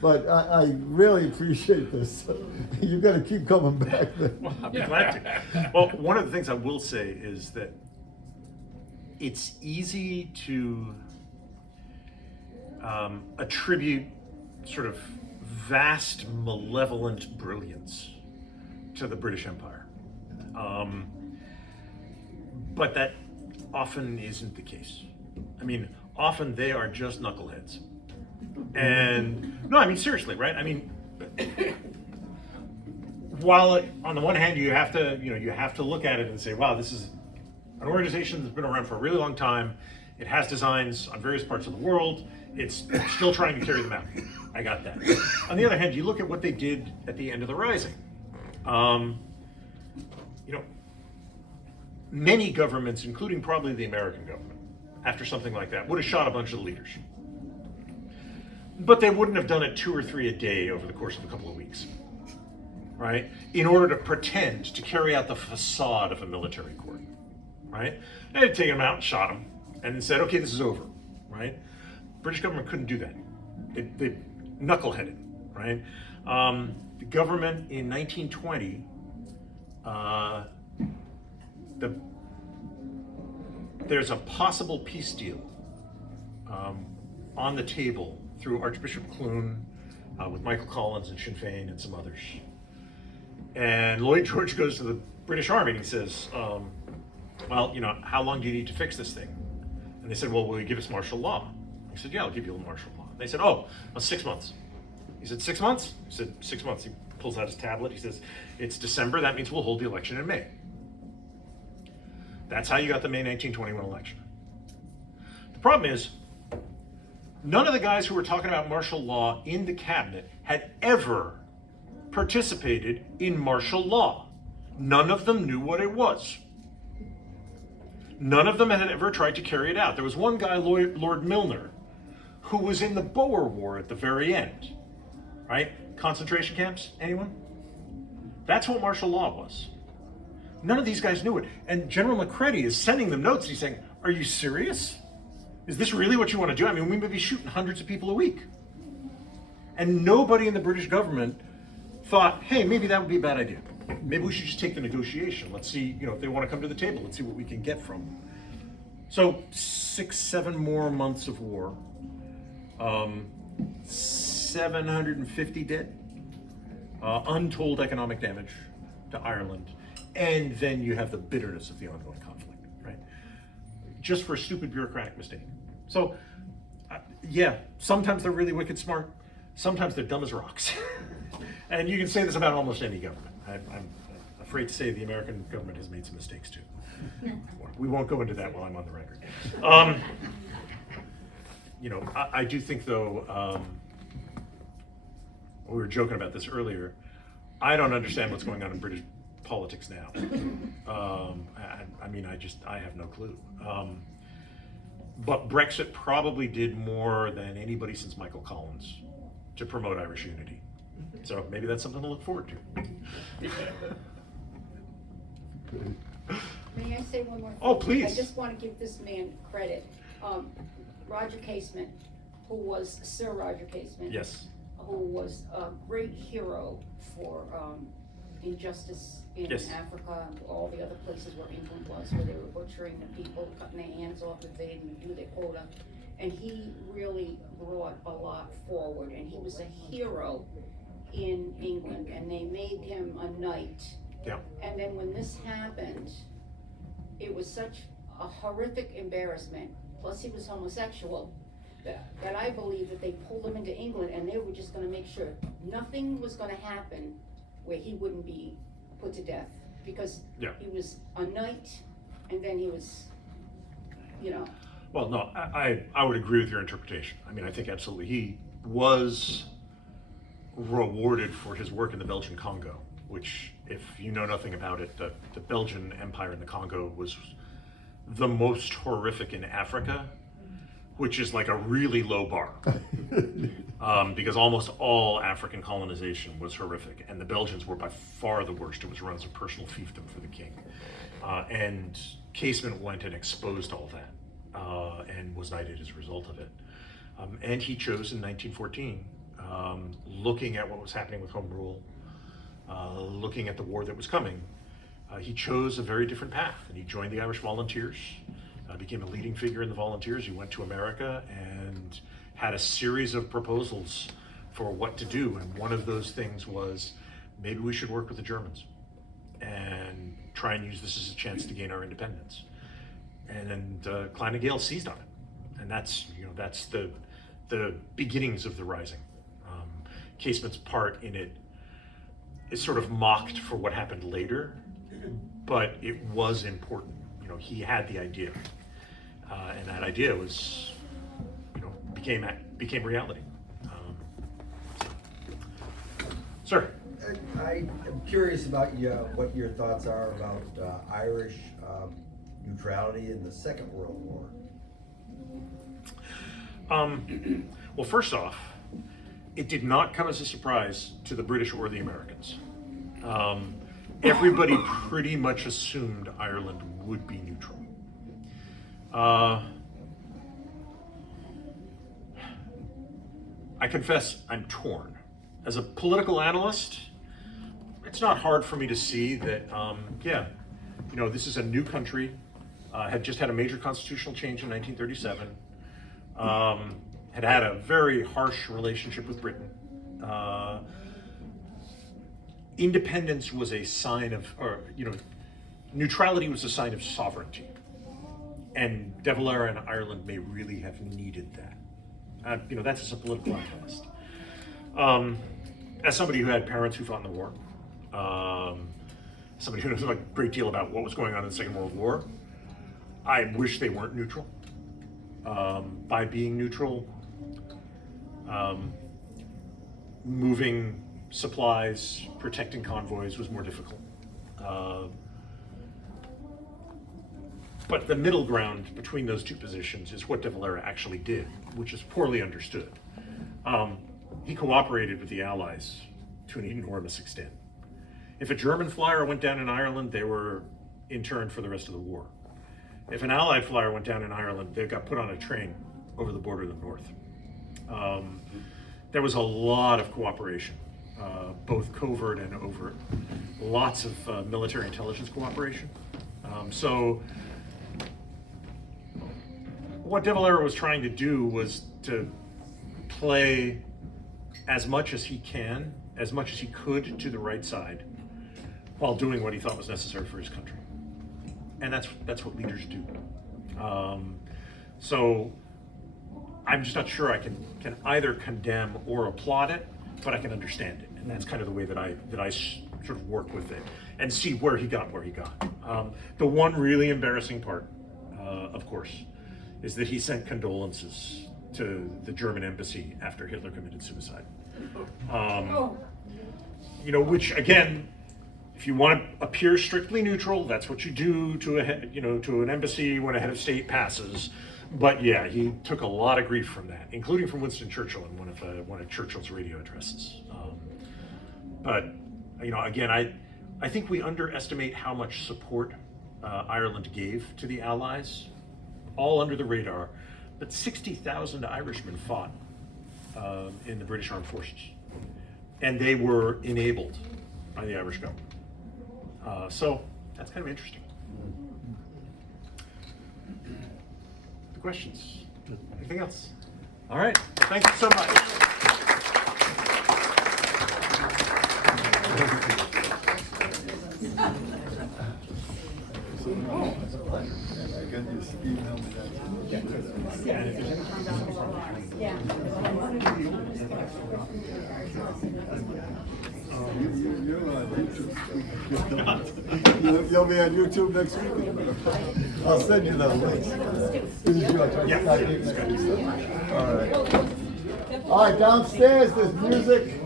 But I really appreciate this. You got to keep coming back there. Well, I'll be glad to. Well, one of the things I will say is that it's easy to attribute sort of vast malevolent brilliance to the British Empire. But that often isn't the case. I mean, often they are just knuckleheads. And no, I mean, seriously, right? I mean, while on the one hand you have to look at it and say, wow, this is an organization that's been around for a really long time. It has designs on various parts of the world. It's still trying to carry them out. I got that. On the other hand, you look at what they did at the end of the Rising. You know, many governments, including probably the American government, after something like that, would have shot a bunch of the leaders. But they wouldn't have done it 2 or 3 a day over the course of a couple of weeks, right? In order to pretend to carry out the facade of a military court, right? They had taken them out and shot them and then said, okay, this is over, right? British government couldn't do that. They knuckleheaded, right? The government in 1920, there's a possible peace deal on the table through Archbishop Clune, with Michael Collins and Sinn Féin and some others. And Lloyd George goes to the British Army and he says, well, you know, how long do you need to fix this thing? And they said, well, will you give us martial law? He said, yeah, I'll give you a martial law. They said, oh, 6 months. He said, 6 months? He said, 6 months. He pulls out his tablet. He says, it's December. That means we'll hold the election in May. That's how you got the May 1921 election. The problem is, none of the guys who were talking about martial law in the cabinet had ever participated in martial law. None of them knew what it was. None of them had ever tried to carry it out. There was one guy, Lord Milner, who was in the Boer War at the very end, right? concentration camps? Anyone? That's what martial law was. None of these guys knew it. And General McCready is sending them notes. He's saying, are you serious? Is this really what you want to do? I mean, we may be shooting hundreds of people a week. And nobody in the British government thought, hey, maybe that would be a bad idea. Maybe we should just take the negotiation. Let's see, if they want to come to the table, let's see what we can get from them. So 6, 7 more months of war. 750 dead. Untold economic damage to Ireland. And then you have the bitterness of the ongoing conflict, right? Just for a stupid bureaucratic mistake. So, yeah, sometimes they're really wicked smart. Sometimes they're dumb as rocks. And you can say this about almost any government. I'm afraid to say the American government has made some mistakes too. We won't go into that while I'm on the record. I do think though, we were joking about this earlier, I don't understand what's going on in British politics now. I have no clue. But Brexit probably did more than anybody since Michael Collins to promote Irish unity. So maybe that's something to look forward to. May I say one more thing? Oh, please. I just want to give this man credit. Roger Casement, who was Sir Roger Casement. Yes. Who was a great hero for injustice in Yes. Africa and all the other places where England was, where they were butchering the people, cutting their hands off if they didn't do their quota. And he really brought a lot forward, and he was a hero in England, and they made him a knight. Yeah. And then when this happened, it was such a horrific embarrassment, plus he was homosexual, that I believe that they pulled him into England and they were just gonna make sure nothing was gonna happen where he wouldn't be put to death. Because Yeah. he was a knight, and then he was, Well, no, I would agree with your interpretation. I mean, I think absolutely he was rewarded for his work in the Belgian Congo, which, if you know nothing about it, the Belgian Empire in the Congo was the most horrific in Africa, which is like a really low bar. Because almost all African colonization was horrific, and the Belgians were by far the worst. It was run as a personal fiefdom for the king. And Casement went and exposed all that, and was knighted as a result of it. And he chose in 1914, looking at what was happening with home rule, looking at the war that was coming, he chose a very different path, and he joined the Irish Volunteers, became a leading figure in the Volunteers. He went to America and had a series of proposals for what to do, and one of those things was, maybe we should work with the Germans and try and use this as a chance to gain our independence. And Klein and Gale seized on it, and that's the beginnings of the Rising. Casement's part in it is sort of mocked for what happened later, but it was important. He had the idea, and that idea was, became reality. Sir. I am curious about what your thoughts are about Irish neutrality in the Second World War. Well, first off, it did not come as a surprise to the British or the Americans. Everybody pretty much assumed Ireland would be neutral. I confess I'm torn. As a political analyst, it's not hard for me to see that, this is a new country, had just had a major constitutional change in 1937, had a very harsh relationship with Britain. Independence was a sign of, neutrality was a sign of sovereignty. And De Valera and Ireland may really have needed that. That's just a political analyst. As somebody who had parents who fought in the war, somebody who knows a great deal about what was going on in the Second World War, I wish they weren't neutral. By being neutral, moving supplies, protecting convoys was more difficult. But the middle ground between those two positions is what De Valera actually did, which is poorly understood. He cooperated with the Allies to an enormous extent. If a German flyer went down in Ireland, they were interned for the rest of the war. If an Allied flyer went down in Ireland, they got put on a train over the border to the north. There was a lot of cooperation, both covert and overt, lots of military intelligence cooperation. So what De Valera was trying to do was to play as much as he can, as much as he could to the right side, while doing what he thought was necessary for his country. And that's what leaders do. So I'm just not sure I can either condemn or applaud it, but I can understand it. And that's kind of the way that I sort of work with it and see where he got. The one really embarrassing part, of course, is that he sent condolences to the German embassy after Hitler committed suicide. You know, which again, if you want to appear strictly neutral, that's what you do to an embassy when a head of state passes. But yeah, he took a lot of grief from that, including from Winston Churchill in one of Churchill's radio addresses. But you know, again, I think we underestimate how much support Ireland gave to the Allies, all under the radar. But 60,000 Irishmen fought in the British Armed Forces, and they were enabled by the Irish government. So that's kind of interesting. The questions? Anything else? All right. Well, thank you so much. You're on YouTube. You'll be on YouTube next week. I'll send you the links. Yeah. All right. All right, downstairs there's music.